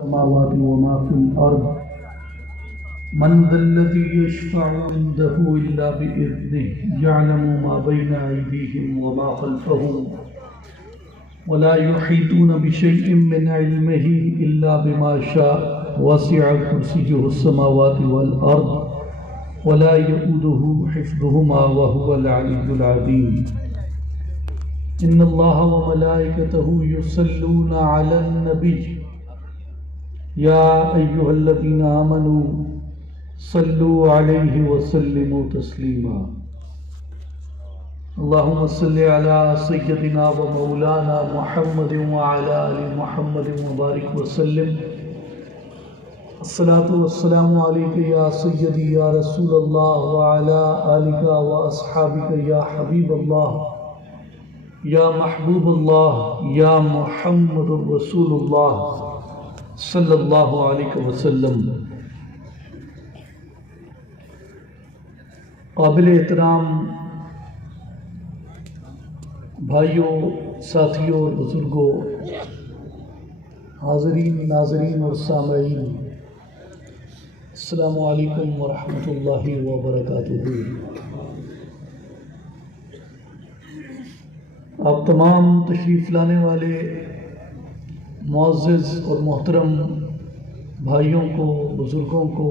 السماوات وما في الأرض من ذا الذي يشفع عنده إلا بإذنه يعلم ما بين أيديهم وما خلفهم ولا يحيطون بشيء من علمه إلا بما شاء وسع كرسيه السماوات والأرض ولا يؤوده حفظهما وهو العلي العظيم إن الله وملائكته يصلون على النبي يا أيها الذين آمنوا صلوا عليه وسلموا تسليما اللهم صل على سيدنا ومولانا محمد وعلى آل محمد وبارك وسلم الصلاة والسلام عليك يا سيدي يا رسول الله وعلى آلك وأصحابك يا حبيب الله یا محبوب اللہ یا محمد رسول اللہ صلی اللہ علیہ وسلم۔ قابل احترام بھائیوں، ساتھیوں اور بزرگوں، حاضرین، ناظرین اور سامعین، السلام علیکم ورحمۃ اللہ وبرکاتہ۔ آپ تمام تشریف لانے والے معزز اور محترم بھائیوں کو، بزرگوں کو،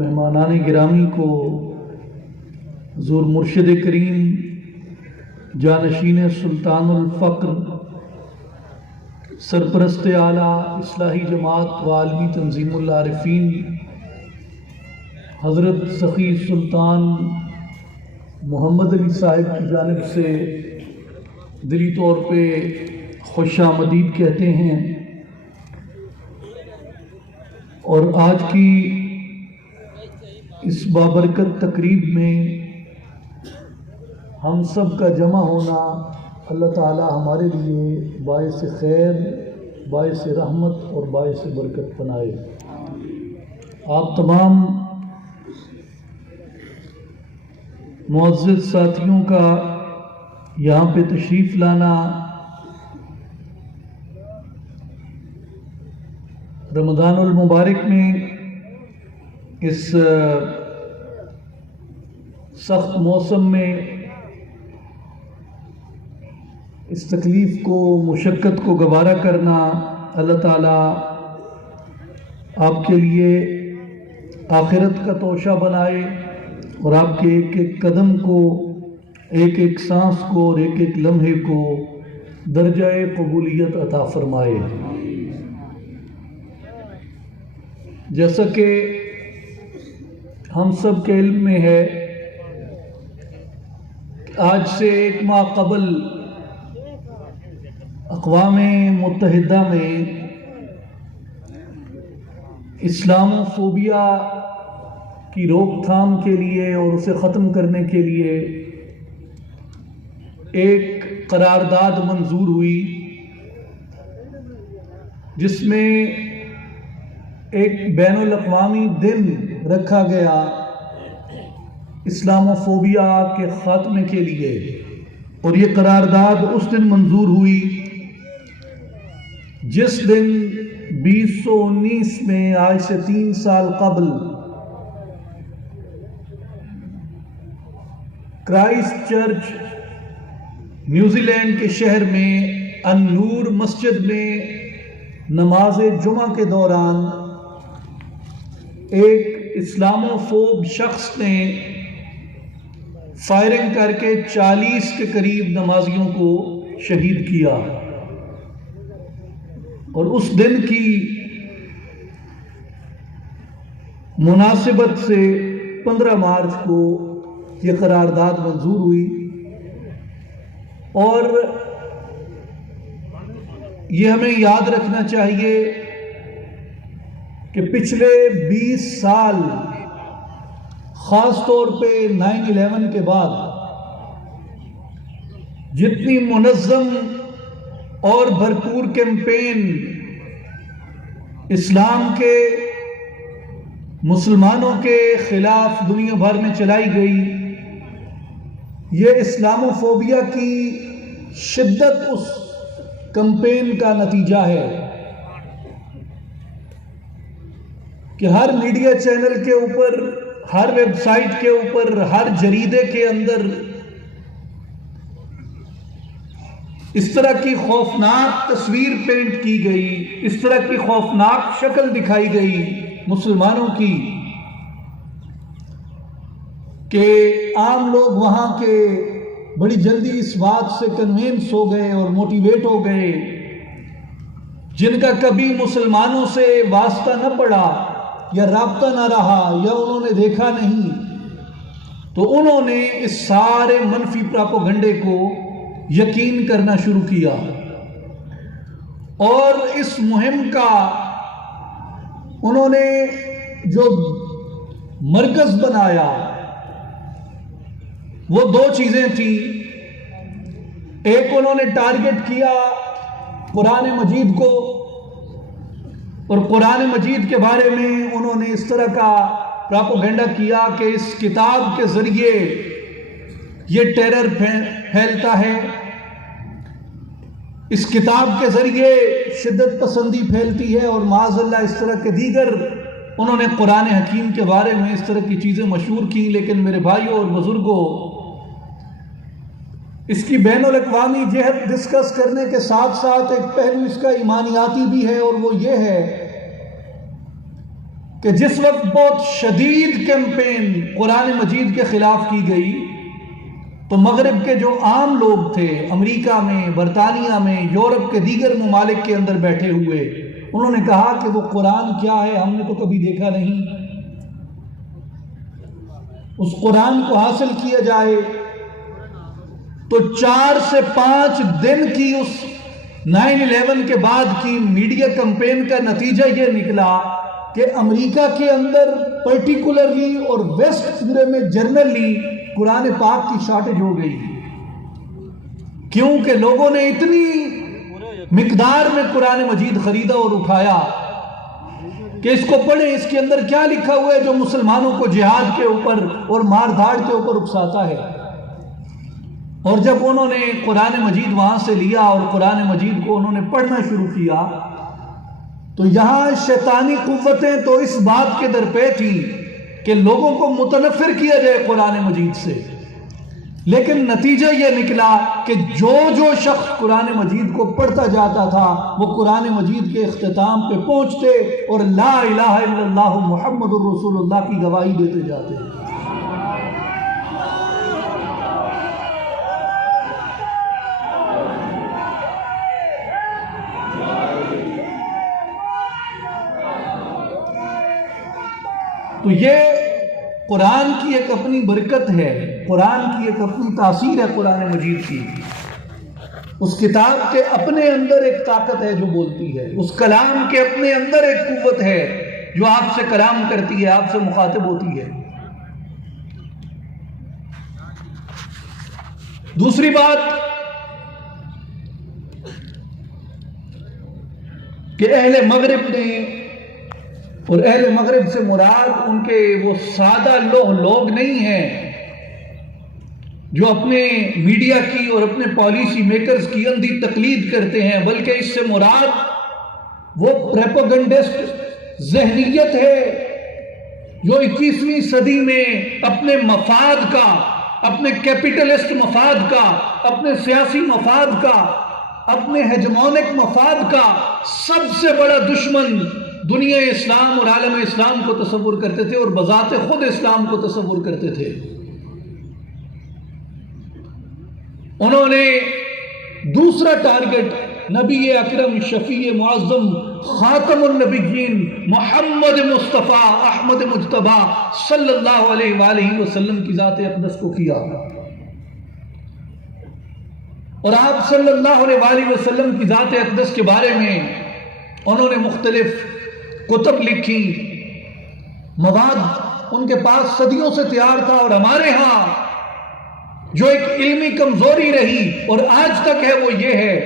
مہمانان گرامی کو، حضور مرشد کریم جانشین سلطان الفقر، سرپرست اعلیٰ اصلاحی جماعت و عالمی تنظیم العارفین حضرت سخی سلطان محمد علی صاحب کی جانب سے دلی طور پہ خوش آمدید کہتے ہیں، اور آج کی اس بابرکت تقریب میں ہم سب کا جمع ہونا اللہ تعالی ہمارے لیے باعث خیر، باعث رحمت اور باعث برکت بنائے۔ آپ تمام معزز ساتھیوں کا یہاں پہ تشریف لانا رمضان المبارک میں اس سخت موسم میں اس تکلیف کو، مشقت کو گوارا کرنا، اللہ تعالیٰ آپ کے لیے آخرت کا توشہ بنائے اور آپ کے ایک ایک قدم کو، ایک ایک سانس کو اور ایک ایک لمحے کو درجہ قبولیت عطا فرمائے۔ جیسا کہ ہم سب کے علم میں ہے، آج سے ایک ماہ قبل اقوام متحدہ میں اسلاموفوبیا کی روک تھام کے لیے اور اسے ختم کرنے کے لیے ایک قرارداد منظور ہوئی، جس میں ایک بین الاقوامی دن رکھا گیا اسلاموفوبیا کے خاتمے کے لیے، اور یہ قرارداد اس دن منظور ہوئی جس دن 2019 میں، آج سے 3 سال قبل، کرائسٹ چرچ نیوزی لینڈ کے شہر میں النور مسجد میں نماز جمعہ کے دوران ایک اسلاموفوب شخص نے فائرنگ کر کے 40 کے قریب نمازیوں کو شہید کیا، اور اس دن کی مناسبت سے 15 مارچ کو یہ قرارداد منظور ہوئی، اور یہ ہمیں یاد رکھنا چاہیے کہ پچھلے 20 سال، خاص طور پہ 9/11 کے بعد، جتنی منظم اور بھرپور کیمپین اسلام کے، مسلمانوں کے خلاف دنیا بھر میں چلائی گئی، یہ اسلاموفوبیا کی شدت اس کمپین کا نتیجہ ہے۔ کہ ہر میڈیا چینل کے اوپر، ہر ویب سائٹ کے اوپر، ہر جریدے کے اندر اس طرح کی خوفناک تصویر پینٹ کی گئی، اس طرح کی خوفناک شکل دکھائی گئی مسلمانوں کی کہ عام لوگ وہاں کے بڑی جلدی اس بات سے کنوینس ہو گئے اور موٹیویٹ ہو گئے، جن کا کبھی مسلمانوں سے واسطہ نہ پڑا یا رابطہ نہ رہا یا انہوں نے دیکھا نہیں، تو انہوں نے اس سارے منفی پراپوگنڈے کو یقین کرنا شروع کیا، اور اس مہم کا انہوں نے جو مرکز بنایا وہ دو چیزیں تھیں۔ ایک انہوں نے ٹارگٹ کیا قرآن مجید کو، اور قرآن مجید کے بارے میں انہوں نے اس طرح کا پراپوگنڈا کیا کہ اس کتاب کے ذریعے یہ ٹیرر پھیلتا ہے، اس کتاب کے ذریعے شدت پسندی پھیلتی ہے، اور معاذ اللہ اس طرح کے دیگر انہوں نے قرآن حکیم کے بارے میں اس طرح کی چیزیں مشہور کی۔ لیکن میرے بھائیوں اور بزرگوں، اس کی بین الاقوامی جہت ڈسکس کرنے کے ساتھ ساتھ ایک پہلو اس کا ایمانیاتی بھی ہے، اور وہ یہ ہے کہ جس وقت بہت شدید کیمپین قرآن مجید کے خلاف کی گئی تو مغرب کے جو عام لوگ تھے، امریکہ میں، برطانیہ میں، یورپ کے دیگر ممالک کے اندر بیٹھے ہوئے، انہوں نے کہا کہ وہ قرآن کیا ہے، ہم نے تو کبھی دیکھا نہیں، اس قرآن کو حاصل کیا جائے۔ تو 4 سے 5 دن کی اس 9/11 کے بعد کی میڈیا کمپین کا نتیجہ یہ نکلا کہ امریکہ کے اندر پرٹیکولرلی اور ویسٹ پورے میں جنرلی قرآن پاک کی شارٹیج ہو گئی، کیونکہ لوگوں نے اتنی مقدار میں قرآن مجید خریدا اور اٹھایا کہ اس کو پڑھیں، اس کے اندر کیا لکھا ہوا ہے جو مسلمانوں کو جہاد کے اوپر اور مار دھاڑ کے اوپر اکساتا ہے۔ اور جب انہوں نے قرآن مجید وہاں سے لیا اور قرآن مجید کو انہوں نے پڑھنا شروع کیا تو یہاں شیطانی قوتیں تو اس بات کے درپے تھیں کہ لوگوں کو متنفر کیا جائے قرآن مجید سے، لیکن نتیجہ یہ نکلا کہ جو شخص قرآن مجید کو پڑھتا جاتا تھا وہ قرآن مجید کے اختتام پہ پہنچتے اور لا الہ الا اللہ محمد الرسول اللہ کی گواہی دیتے جاتے۔ تو یہ قرآن کی ایک اپنی برکت ہے، قرآن کی ایک اپنی تاثیر ہے قرآن مجید کی۔ اس کتاب کے اپنے اندر ایک طاقت ہے جو بولتی ہے، اس کلام کے اپنے اندر ایک قوت ہے جو آپ سے کلام کرتی ہے، آپ سے مخاطب ہوتی ہے۔ دوسری بات کہ اہل مغرب نے، اور اہل مغرب سے مراد ان کے وہ سادہ لوگ نہیں ہیں جو اپنے میڈیا کی اور اپنے پالیسی میکرز کی اندھی تقلید کرتے ہیں، بلکہ اس سے مراد وہ پروپیگنڈسٹ ذہنیت ہے جو 21ویں صدی میں اپنے مفاد کا، اپنے کیپٹلسٹ مفاد کا، اپنے سیاسی مفاد کا، اپنے ہیجمونک مفاد کا سب سے بڑا دشمن دنیا اسلام اور عالم اسلام کو تصور کرتے تھے اور بذات خود اسلام کو تصور کرتے تھے۔ انہوں نے دوسرا ٹارگٹ نبی اکرم شفیع معظم خاتم النبیین محمد مصطفیٰ احمد مجتبیٰ صلی اللہ علیہ وآلہ وسلم کی ذات اقدس کو کیا، اور آپ صلی اللہ علیہ وآلہ وسلم کی ذات اقدس کے بارے میں انہوں نے مختلف کتب لکھی، مواد ان کے پاس صدیوں سے تیار تھا، اور ہمارے ہاں جو ایک علمی کمزوری رہی اور آج تک ہے وہ یہ ہے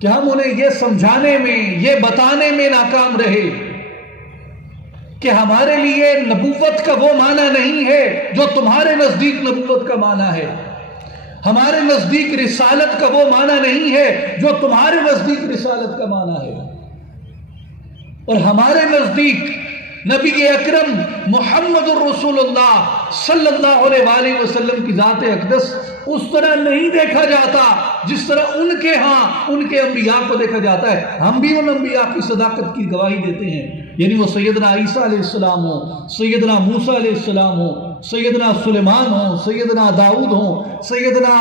کہ ہم انہیں یہ سمجھانے میں، یہ بتانے میں ناکام رہے کہ ہمارے لیے نبوت کا وہ معنی نہیں ہے جو تمہارے نزدیک نبوت کا معنی ہے، ہمارے نزدیک رسالت کا وہ معنی نہیں ہے جو تمہارے نزدیک رسالت کا معنی ہے۔ اور ہمارے نزدیک نبی اکرم محمد الرسول اللہ صلی اللہ علیہ وآلہ وسلم کی ذات اقدس اس طرح نہیں دیکھا جاتا جس طرح ان کے ہاں ان کے انبیاء کو دیکھا جاتا ہے. ہم بھی ان انبیاء کی صداقت کی گواہی دیتے ہیں، یعنی وہ سیدنا عیسیٰ علیہ السلام ہوں، سیدنا موسیٰ علیہ السلام ہوں، سیدنا سلیمان ہوں، سیدنا داؤد ہوں، سیدنا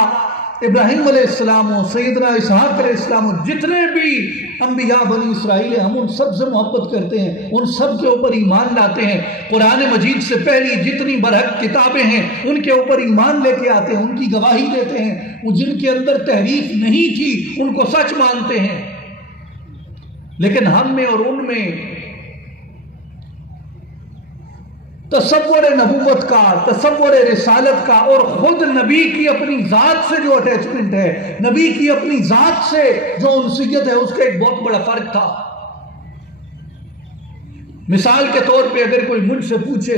ابراہیم علیہ السلام ہوں، سیدنا اسحاق علیہ السلام ہوں، جتنے بھی انبیاء بنی اسرائیل ہیں ہم ان سب سے محبت کرتے ہیں، ان سب کے اوپر ایمان لاتے ہیں. قرآن مجید سے پہلی جتنی برحق کتابیں ہیں ان کے اوپر ایمان لے کے آتے ہیں، ان کی گواہی دیتے ہیں. وہ جن کے اندر تحریف نہیں تھی ان کو سچ مانتے ہیں. لیکن ہم میں اور ان میں تصور نبوت کا، تصور رسالت کا اور خود نبی کی اپنی ذات سے جو اٹیچمنٹ ہے، نبی کی اپنی ذات سے جو انسیت ہے، اس کا ایک بہت بڑا فرق تھا. مثال کے طور پہ اگر کوئی مجھ سے پوچھے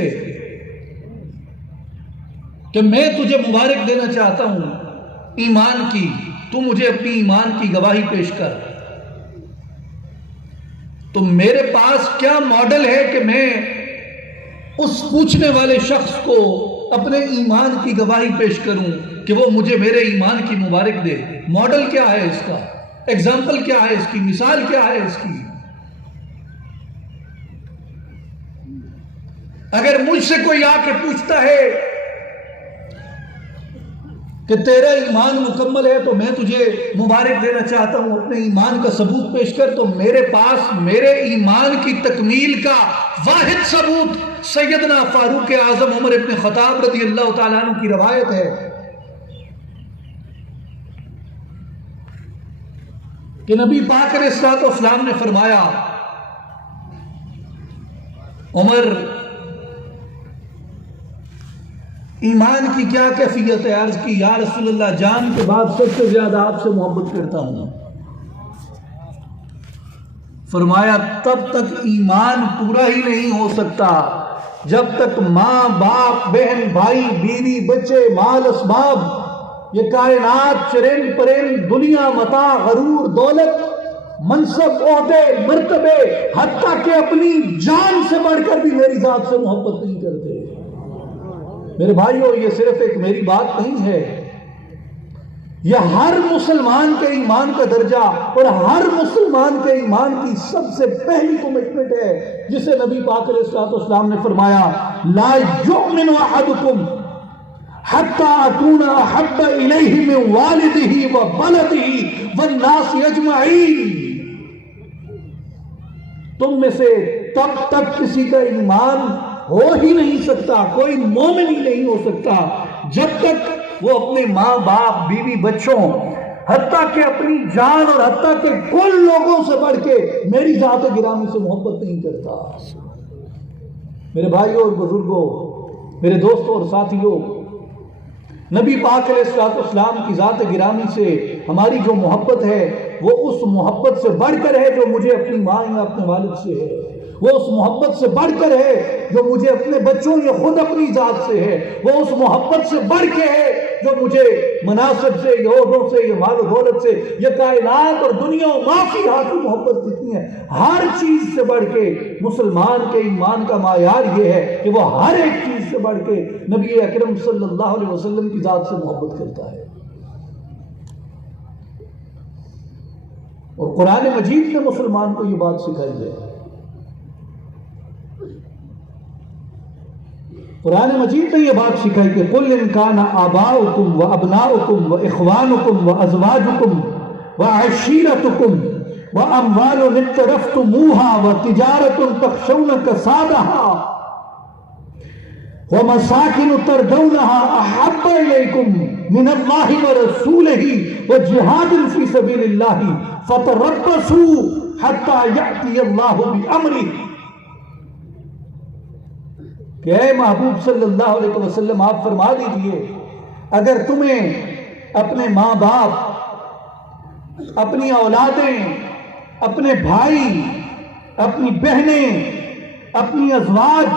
کہ میں تجھے مبارک دینا چاہتا ہوں ایمان کی، تو مجھے اپنی ایمان کی گواہی پیش کر، تو میرے پاس کیا ماڈل ہے کہ میں اس پوچھنے والے شخص کو اپنے ایمان کی گواہی پیش کروں کہ وہ مجھے میرے ایمان کی مبارک دے؟ ماڈل کیا ہے اس کا؟ ایگزامپل کیا ہے اس کی؟ مثال کیا ہے اس کی؟ اگر مجھ سے کوئی آ کے پوچھتا ہے کہ تیرا ایمان مکمل ہے تو میں تجھے مبارک دینا چاہتا ہوں، اپنے ایمان کا ثبوت پیش کر، تو میرے پاس میرے ایمان کی تکمیل کا واحد ثبوت سیدنا فاروق اعظم عمر ابن خطاب رضی اللہ تعالیٰ عنہ کی روایت ہے کہ نبی پاک علیہ الصلوۃ والسلام نے فرمایا، عمر ایمان کی کیا کیفیت ہے؟ عرض کی یا رسول اللہ، جان کے بعد سب سے زیادہ آپ سے محبت کرتا ہوں. فرمایا تب تک ایمان پورا ہی نہیں ہو سکتا جب تک ماں باپ بہن بھائی بیوی بچے مال اسباب یہ کائنات چرند پرند دنیا متاع غرور دولت منصب عہدے مرتبے حتیٰ کہ اپنی جان سے بڑھ کر بھی میری ذات سے محبت نہیں کرتے. میرے بھائیو، یہ صرف ایک میری بات نہیں ہے، یہ ہر مسلمان کے ایمان کا درجہ اور ہر مسلمان کے ایمان کی سب سے پہلی کمٹمنٹ ہے، جسے نبی پاک علیہ الصلوۃ والسلام نے فرمایا لا یؤمن احدکم حتی اکون احب الیہ من والدہ وولدہ والناس اجمعین. تم میں سے تب تک کسی کا ایمان ہو ہی نہیں سکتا، کوئی مومن ہی نہیں ہو سکتا جب تک وہ اپنے ماں باپ بیوی بچوں حتیٰ کہ اپنی جان اور حتیٰ کہ کل لوگوں سے بڑھ کے میری ذات گرامی سے محبت نہیں کرتا. میرے بھائیوں اور بزرگوں، میرے دوستوں اور ساتھیوں، نبی پاک علیہ الصلوۃ والسلام کی ذات گرامی سے ہماری جو محبت ہے وہ اس محبت سے بڑھ کر ہے جو مجھے اپنی ماں یا اپنے والد سے ہے، وہ اس محبت سے بڑھ کر ہے جو مجھے اپنے بچوں یا خود اپنی ذات سے ہے، وہ اس محبت سے بڑھ کے ہے جو مجھے مناصب سے یا عہدوں سے یا مال و دولت سے یا کائنات اور دنیا و ما فیہا کی محبت جتنی ہے. ہر چیز سے بڑھ کے مسلمان کے ایمان کا معیار یہ ہے کہ وہ ہر ایک چیز سے بڑھ کے نبی اکرم صلی اللہ علیہ وسلم کی ذات سے محبت کرتا ہے. اور قرآن مجید نے مسلمان کو یہ بات سکھائی ہے. قرآن مجید نے یہ بات سکھائی کہ قل ان کان آباؤکم و ابناؤکم و اخوانکم و ازواجکم و عشیرتکم و اموال اقترفتموها و تجارت تخشون کسادها و مساکن ترضونها احب الیکم من اللہ و رسولہ و جہاد فی سبیل اللہ فتربصوا حتی یأتی اللہ بامرہ. کہ اے محبوب صلی اللہ علیہ وسلم آپ فرما دیجئے، اگر تمہیں اپنے ماں باپ، اپنی اولادیں، اپنے بھائی، اپنی بہنیں، اپنی ازواج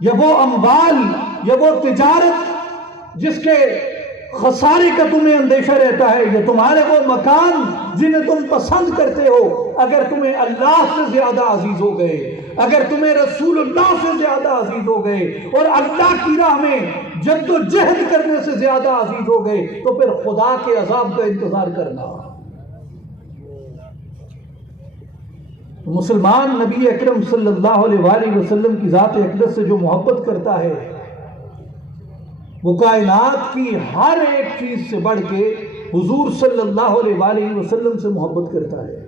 یا وہ اموال یا وہ تجارت جس کے خسارے کا تمہیں اندیشہ رہتا ہے، یہ تمہارے وہ مکان جنہیں تم پسند کرتے ہو اگر تمہیں اللہ سے زیادہ عزیز ہو گئے، اگر تمہیں رسول اللہ سے زیادہ عزیز ہو گئے اور اللہ کی راہ میں جد و جہد کرنے سے زیادہ عزیز ہو گئے، تو پھر خدا کے عذاب کا انتظار کرنا۔ مسلمان نبی اکرم صلی اللہ علیہ وآلہ وسلم کی ذات اقدس سے جو محبت کرتا ہے، وہ کائنات کی ہر ایک چیز سے بڑھ کے حضور صلی اللہ علیہ وآلہ وسلم سے محبت کرتا ہے۔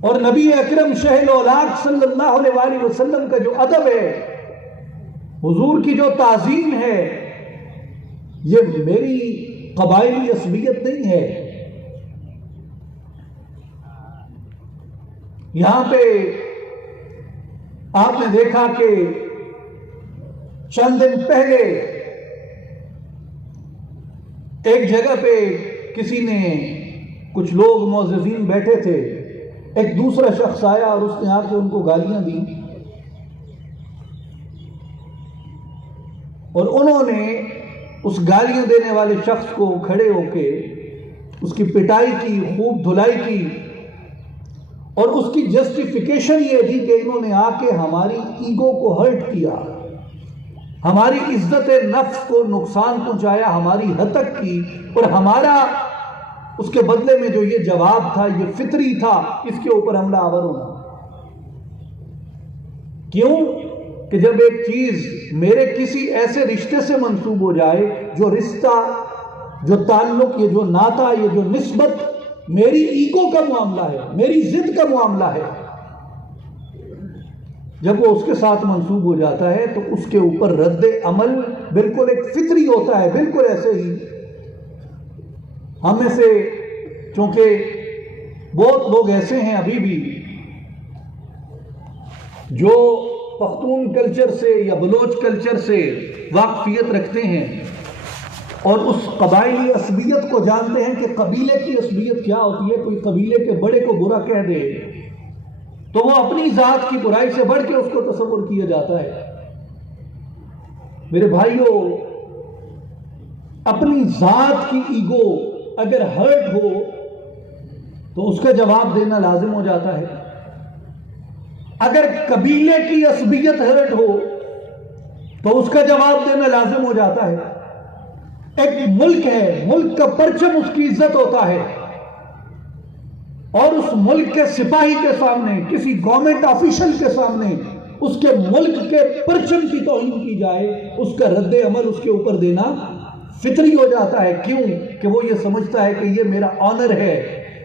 اور نبی اکرم شہ الاولاق صلی اللہ علیہ وآلہ وسلم کا جو ادب ہے، حضور کی جو تعظیم ہے، یہ میری قبائلی عصبیت نہیں ہے۔ یہاں پہ آپ نے دیکھا کہ چند دن پہلے ایک جگہ پہ کسی نے، کچھ لوگ معززین بیٹھے تھے، ایک دوسرا شخص آیا اور اس نے آ کے ان کو گالیاں دی، اور انہوں نے اس گالیاں دینے والے شخص کو کھڑے ہو کے اس کی پٹائی کی، خوب دھلائی کی، اور اس کی جسٹیفیکیشن یہ تھی کہ انہوں نے آ کے ہماری ایگو کو ہرٹ کیا، ہماری عزت نفس کو نقصان پہنچایا، ہماری ہتک کی، اور ہمارا اس کے بدلے میں جو یہ جواب تھا یہ فطری تھا، اس کے اوپر حملہ آور ہونا۔ کیوں کہ جب ایک چیز میرے کسی ایسے رشتے سے منسوب ہو جائے، جو رشتہ، جو تعلق، یہ جو ناتا، یہ جو نسبت میری ایگو کا معاملہ ہے، میری ضد کا معاملہ ہے، جب وہ اس کے ساتھ منسوب ہو جاتا ہے تو اس کے اوپر رد عمل بالکل ایک فطری ہوتا ہے۔ بالکل ایسے ہی ہم میں سے، چونکہ بہت لوگ ایسے ہیں ابھی بھی جو پختون کلچر سے یا بلوچ کلچر سے واقفیت رکھتے ہیں اور اس قبائلی عصبیت کو جانتے ہیں کہ قبیلے کی عصبیت کیا ہوتی ہے۔ کوئی قبیلے کے بڑے کو برا کہہ دے تو وہ اپنی ذات کی برائی سے بڑھ کے اس کو تصور کیا جاتا ہے۔ میرے بھائیوں، اپنی ذات کی ایگو اگر ہرٹ ہو تو اس کا جواب دینا لازم ہو جاتا ہے۔ اگر قبیلے کی عصبیت ہرٹ ہو تو اس کا جواب دینا لازم ہو جاتا ہے۔ ایک ملک ہے، ملک کا پرچم اس کی عزت ہوتا ہے، اور اس ملک کے سپاہی کے سامنے، کسی گورنمنٹ آفیشل کے سامنے اس کے ملک کے پرچم کی توہین کی جائے، اس کا رد عمل اس کے اوپر دینا فطری ہو جاتا ہے۔ کیوں کہ وہ یہ سمجھتا ہے کہ یہ میرا آنر ہے،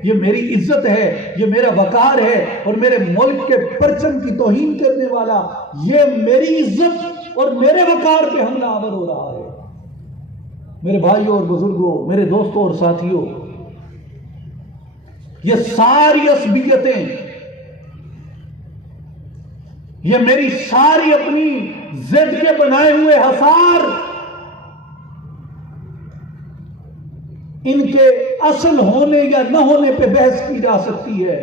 یہ میری عزت ہے، یہ میرا وقار ہے، اور میرے ملک کے پرچم کی توہین کرنے والا یہ میری عزت اور میرے وقار پہ حملہ آور ہو رہا ہے۔ میرے بھائیوں اور بزرگوں، میرے دوستوں اور ساتھیوں، یہ ساری عصبیتیں، یہ میری ساری اپنی ضد کے بنائے ہوئے حصار، ان کے اصل ہونے یا نہ ہونے پہ بحث کی جا سکتی ہے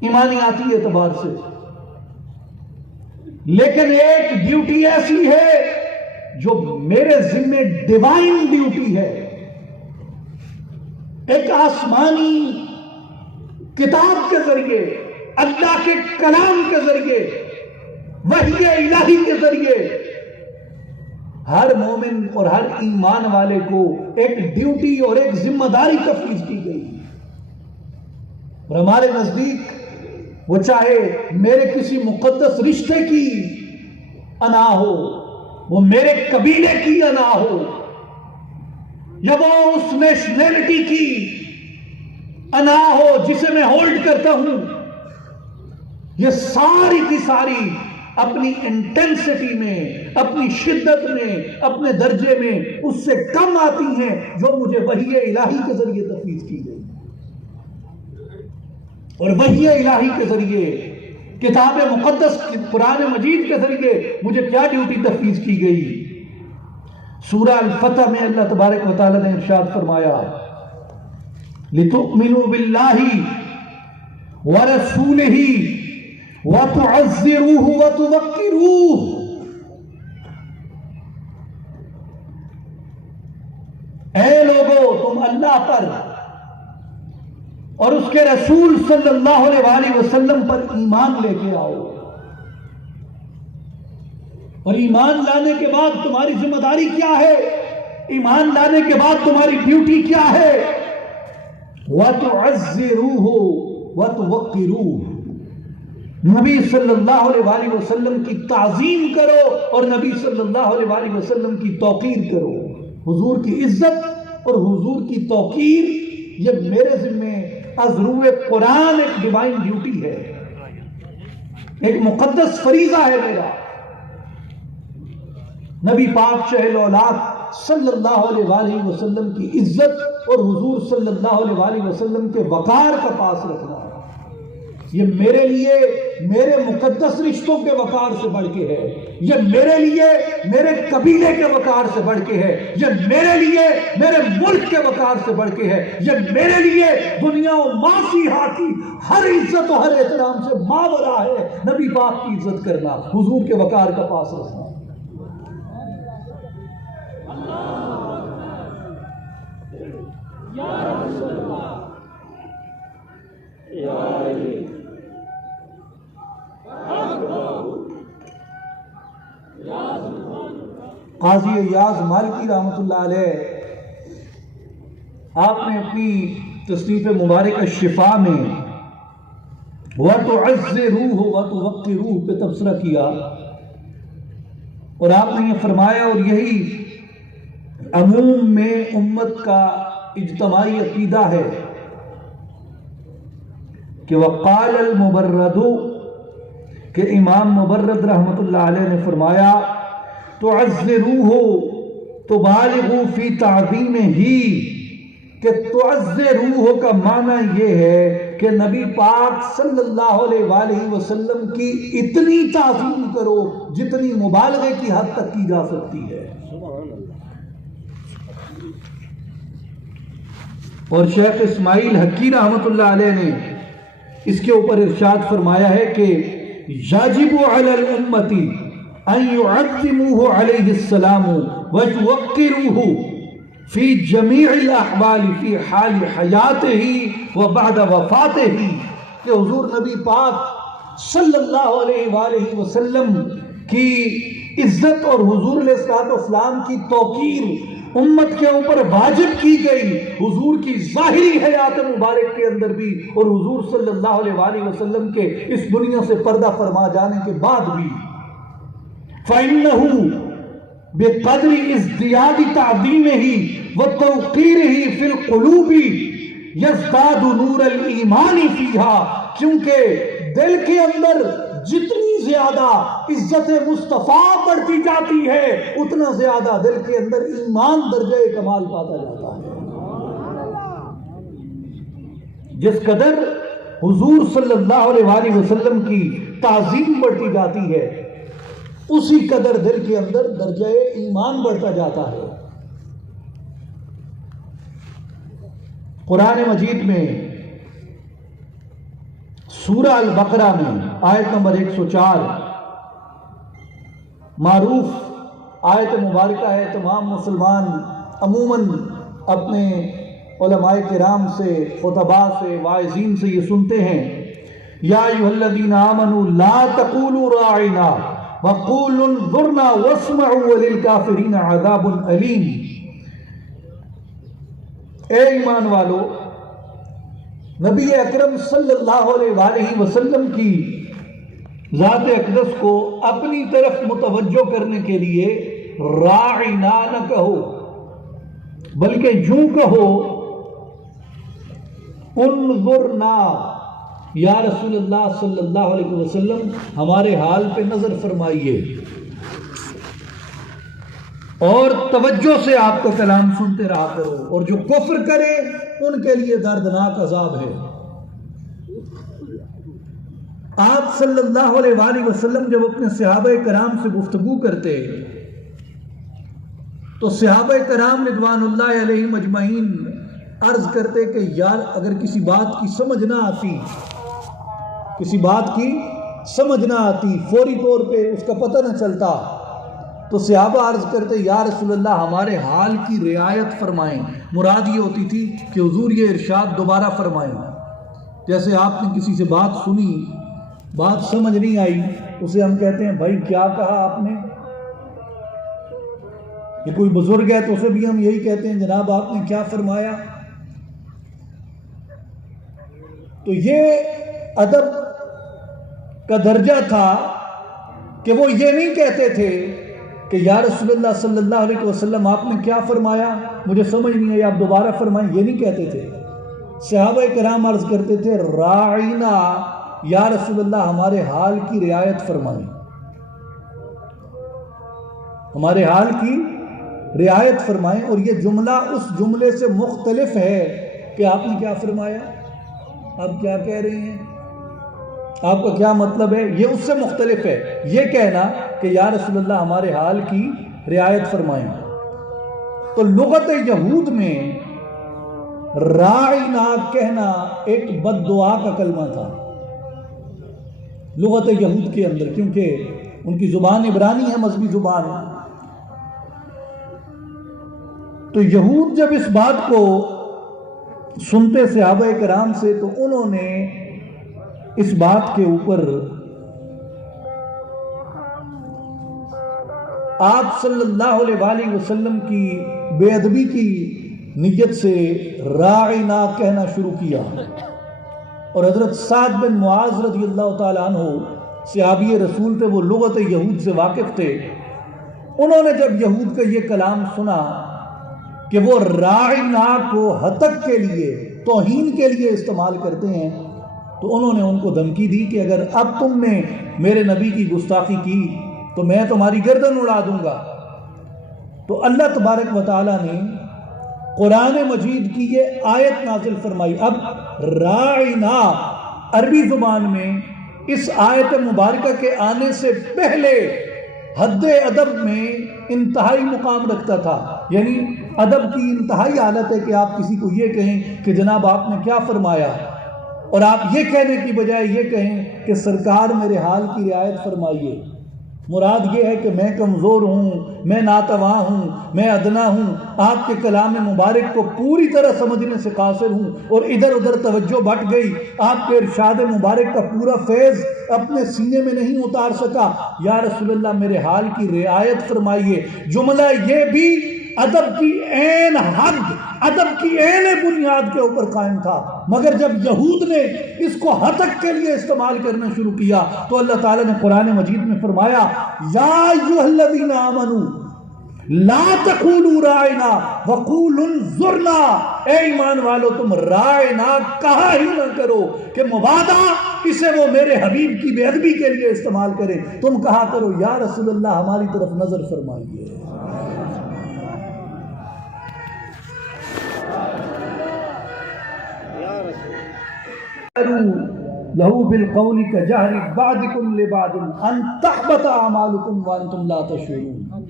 ایمانیاتی اعتبار سے، لیکن ایک ڈیوٹی ایسی ہے جو میرے ذمہ ڈیوائن ڈیوٹی ہے، ایک آسمانی کتاب کے ذریعے، اللہ کے کلام کے ذریعے، وحی الہی کے ذریعے ہر مومن اور ہر ایمان والے کو ایک ڈیوٹی اور ایک ذمہ داری تفویض کی گئی، اور ہمارے نزدیک وہ چاہے میرے کسی مقدس رشتے کی انا ہو، وہ میرے قبیلے کی انا ہو، یا وہ اس نیشنلٹی کی انا ہو جسے میں ہولڈ کرتا ہوں، یہ ساری کی ساری اپنی انٹینسٹی میں، اپنی شدت میں، اپنے درجے میں اس سے کم آتی ہیں جو مجھے وحی الہی کے ذریعے تفویض کی گئی۔ اور وحی الہی کے ذریعے، کتاب مقدس قرآن مجید کے ذریعے مجھے کیا ڈیوٹی تفویض کی گئی؟ سورہ الفتح میں اللہ تبارک و تعالی نے ارشاد فرمایا، لِتُؤْمِنُوا بِاللَّهِ وَرَسُولِهِ وَتُعَزِّرُوهُ وَتُوَقِّرُوهُ، اللہ پر اور اس کے رسول صلی اللہ علیہ وآلہ وسلم پر ایمان لے کے آؤ. اور ایمان لانے کے بعد تمہاری ذمہ داری کیا ہے؟ ایمان لانے کے بعد تمہاری ڈیوٹی کیا ہے؟ وَتُعَزِّرُوهُ وَتُوَقِّرُوهُ. نبی صلی اللہ علیہ وآلہ وسلم کی تعظیم کرو اور نبی صلی اللہ علیہ وآلہ وسلم کی توقیر کرو. حضور کی عزت اور حضور کی توقیر یہ میرے ذمہ از روح قرآن ایک ڈیوائن ڈیوٹی ہے، ایک مقدس فریضہ ہے میرا. نبی پاک شہل اولاد صلی اللہ علیہ وآلہ وسلم کی عزت اور حضور صلی اللہ علیہ وآلہ وسلم کے وقار کا پاس رکھنا، یہ میرے لیے میرے مقدس رشتوں کے وقار سے بڑھ کے ہے، یہ میرے لیے میرے قبیلے کے وقار سے بڑھ کے ہے، یہ میرے لیے میرے ملک کے وقار سے بڑھ کے ہے، یہ میرے لیے دنیا و ماسیحا کی ہر عزت و ہر احترام سے ماورا ہے. نبی پاک کی عزت کرنا، حضور کے وقار کا پاس رکھنا. قاضی ایاز مالکی رحمۃ اللہ علیہ، آپ نے اپنی تصنیف مبارکہ شفا میں وَتُعَزِّرُوهُ وَتُوَقِّرُوهُ پہ تبصرہ کیا اور آپ نے یہ فرمایا، اور یہی عموم میں امت کا اجتماعی عقیدہ ہے کہ وقال المبرد، کہ امام مبرد رحمۃ اللہ علیہ نے فرمایا تعزروه تبالغوا فی تعظیمہ، کہ تعزروه کا معنی یہ ہے کہ نبی پاک صلی اللہ علیہ وآلہ وسلم کی اتنی تعظیم کرو جتنی مبالغے کی حد تک کی جا سکتی ہے. اور شیخ اسماعیل حقی رحمۃ اللہ علیہ نے اس کے اوپر ارشاد فرمایا ہے کہ یجب علی الامت ان يعظموه علیہ السلام ويوقروه فی جمیع الاحوال فی حال حیاتہ وبعد وفاتہ، کہ حضور نبی پاک صلی اللہ علیہ وآلہ وسلم کی عزت اور حضور علیہ السلام کی توقیر امت کے اوپر واجب کی گئی، حضور کی ظاہری حیات مبارک کے اندر بھی اور حضور صلی اللہ علیہ وآلہ وسلم کے اس دنیا سے پردہ فرما جانے کے بعد بھی. فَإِنَّهُ بِقَدْرِ ازْدِيَادِ تَعْظِيمِهِ وَتَوْقِيرِهِ فِي الْقُلُوبِ يَزْدَادُ نُورَ الْإِيمَانِ فِيهَا، کیونکہ دل کے اندر جتنی زیادہ عزت مصطفیٰ بڑھتی جاتی ہے اتنا زیادہ دل کے اندر ایمان درجہ کمال پاتا جاتا ہے. جس قدر حضور صلی اللہ علیہ وآلہ وسلم کی تعظیم بڑھتی جاتی ہے اسی قدر دل کے اندر درجہ ایمان بڑھتا جاتا ہے. قرآن مجید میں سورہ البقرہ میں آیت نمبر 104 معروف آیت مبارکہ ہے، تمام مسلمان عموماً اپنے علماء کرام سے، خطباء سے، واعظین سے یہ سنتے ہیں، یا ایھا الذین آمنوا لا تقولوا راعنا وقولوا انظرنا واسمعوا وللکافرین عذاب علیم. اے ایمان والو، نبی اکرم صلی اللہ علیہ وآلہ وسلم کی ذات اقدس کو اپنی طرف متوجہ کرنے کے لیے راعنا نہ کہو بلکہ یوں کہو انظرنا، یا رسول اللہ صلی اللہ علیہ وسلم ہمارے حال پہ نظر فرمائیے، اور توجہ سے آپ کو کلام سنتے رہا کرو، اور جو کفر کرے ان کے لیے دردناک عذاب ہے. آپ صلی اللہ علیہ وآلہ وسلم جب اپنے صحابہ کرام سے گفتگو کرتے تو صحابہ کرام رضوان اللہ علیہم اجمعین عرض کرتے کہ یار اگر کسی بات کی سمجھ نہ آتی، کسی بات کی سمجھ نہ آتی، فوری طور پہ اس کا پتہ نہ چلتا، تو صحابہ عرض کرتے یا رسول اللہ ہمارے حال کی رعایت فرمائیں. مراد یہ ہوتی تھی کہ حضور یہ ارشاد دوبارہ فرمائیں. جیسے آپ نے کسی سے بات سنی، بات سمجھ نہیں آئی، اسے ہم کہتے ہیں بھائی کیا کہا آپ نے. یہ کوئی بزرگ ہے تو اسے بھی ہم یہی کہتے ہیں جناب آپ نے کیا فرمایا. تو یہ ادب کا درجہ تھا کہ وہ یہ نہیں کہتے تھے کہ یا رسول اللہ صلی اللہ علیہ وسلم آپ نے کیا فرمایا، مجھے سمجھ نہیں آئی، آپ دوبارہ فرمائیں. یہ نہیں کہتے تھے. صحابہ کرام عرض کرتے تھے راعینا، یا رسول اللہ ہمارے حال کی رعایت فرمائیں، ہمارے حال کی رعایت فرمائیں. اور یہ جملہ اس جملے سے مختلف ہے کہ آپ نے کیا فرمایا، آپ کیا کہہ رہے ہیں، آپ کا کیا مطلب ہے. یہ اس سے مختلف ہے. یہ کہنا کہ یا رسول اللہ ہمارے حال کی رعایت فرمائیں. تو لغت یہود میں راعینا کہنا ایک بد دعا کا کلمہ تھا لغت یہود کے اندر، کیونکہ ان کی زبان عبرانی ہے، مذہبی زبان. تو یہود جب اس بات کو سنتے صحابہ کرام سے تو انہوں نے اس بات کے اوپر آپ صلی اللہ علیہ وآلہ وسلم کی بے ادبی کی نیت سے راعینا کہنا شروع کیا. اور حضرت سعد بن معاذ رضی اللہ تعالیٰ عنہ صحابی رسول تھے، وہ لغت یہود سے واقف تھے. انہوں نے جب یہود کا یہ کلام سنا کہ وہ راعینا کو ہتک کے لیے، توہین کے لیے استعمال کرتے ہیں، تو انہوں نے ان کو دھمکی دی کہ اگر اب تم نے میرے نبی کی گستاخی کی تو میں تمہاری گردن اڑا دوں گا. تو اللہ تبارک و تعالیٰ نے قرآن مجید کی یہ آیت نازل فرمائی. اب راعینا عربی زبان میں اس آیت مبارکہ کے آنے سے پہلے حد ادب میں انتہائی مقام رکھتا تھا. یعنی ادب کی انتہائی حالت ہے کہ آپ کسی کو یہ کہیں کہ جناب آپ نے کیا فرمایا، اور آپ یہ کہنے کی بجائے یہ کہیں کہ سرکار میرے حال کی رعایت فرمائیے. مراد یہ ہے کہ میں کمزور ہوں، میں ناتواں ہوں، میں ادنا ہوں، آپ کے کلام مبارک کو پوری طرح سمجھنے سے قاصر ہوں، اور ادھر ادھر توجہ بٹ گئی، آپ کے ارشاد مبارک کا پورا فیض اپنے سینے میں نہیں اتار سکا. یا رسول اللہ میرے حال کی رعایت فرمائیے. جملہ یہ بھی ادب کی عین حد، ادب کی عین بنیاد کے اوپر قائم تھا، مگر جب یہود نے اس کو ہتک کے لیے استعمال کرنا شروع کیا تو اللہ تعالیٰ نے قرآن مجید میں فرمایا یا ایھا الذین آمنوا لا تقولوا راعنا وقولوا انظرنا. اے ایمان والو تم راعنا کہا ہی نہ کرو کہ مبادا اسے وہ میرے حبیب کی بے ادبی کے لیے استعمال کرے، تم کہا کرو یا رسول اللہ ہماری طرف نظر فرمائیے. لہو بالقول کجہر بعضکم لبعض ان تحبط اعمالکم وانتم لا تشعرون.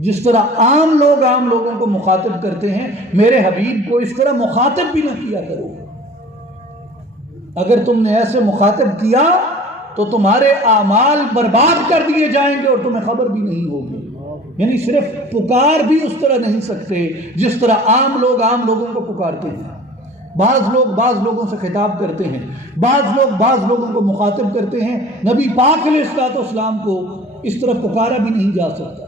جس طرح عام لوگوں کو مخاطب کرتے ہیں، میرے حبیب کو اس طرح مخاطب بھی نہ کیا کرو. اگر تم نے ایسے مخاطب کیا تو تمہارے اعمال برباد کر دیے جائیں گے اور تمہیں خبر بھی نہیں ہوگی. یعنی صرف پکار بھی اس طرح نہیں سکتے جس طرح عام لوگوں کو پکارتے ہیں. بعض لوگ بعض لوگوں سے خطاب کرتے ہیں، بعض لوگ بعض لوگوں کو مخاطب کرتے ہیں. نبی پاک علیہ الصلوۃ والسلام کو اس طرح پکارا بھی نہیں جا سکتا.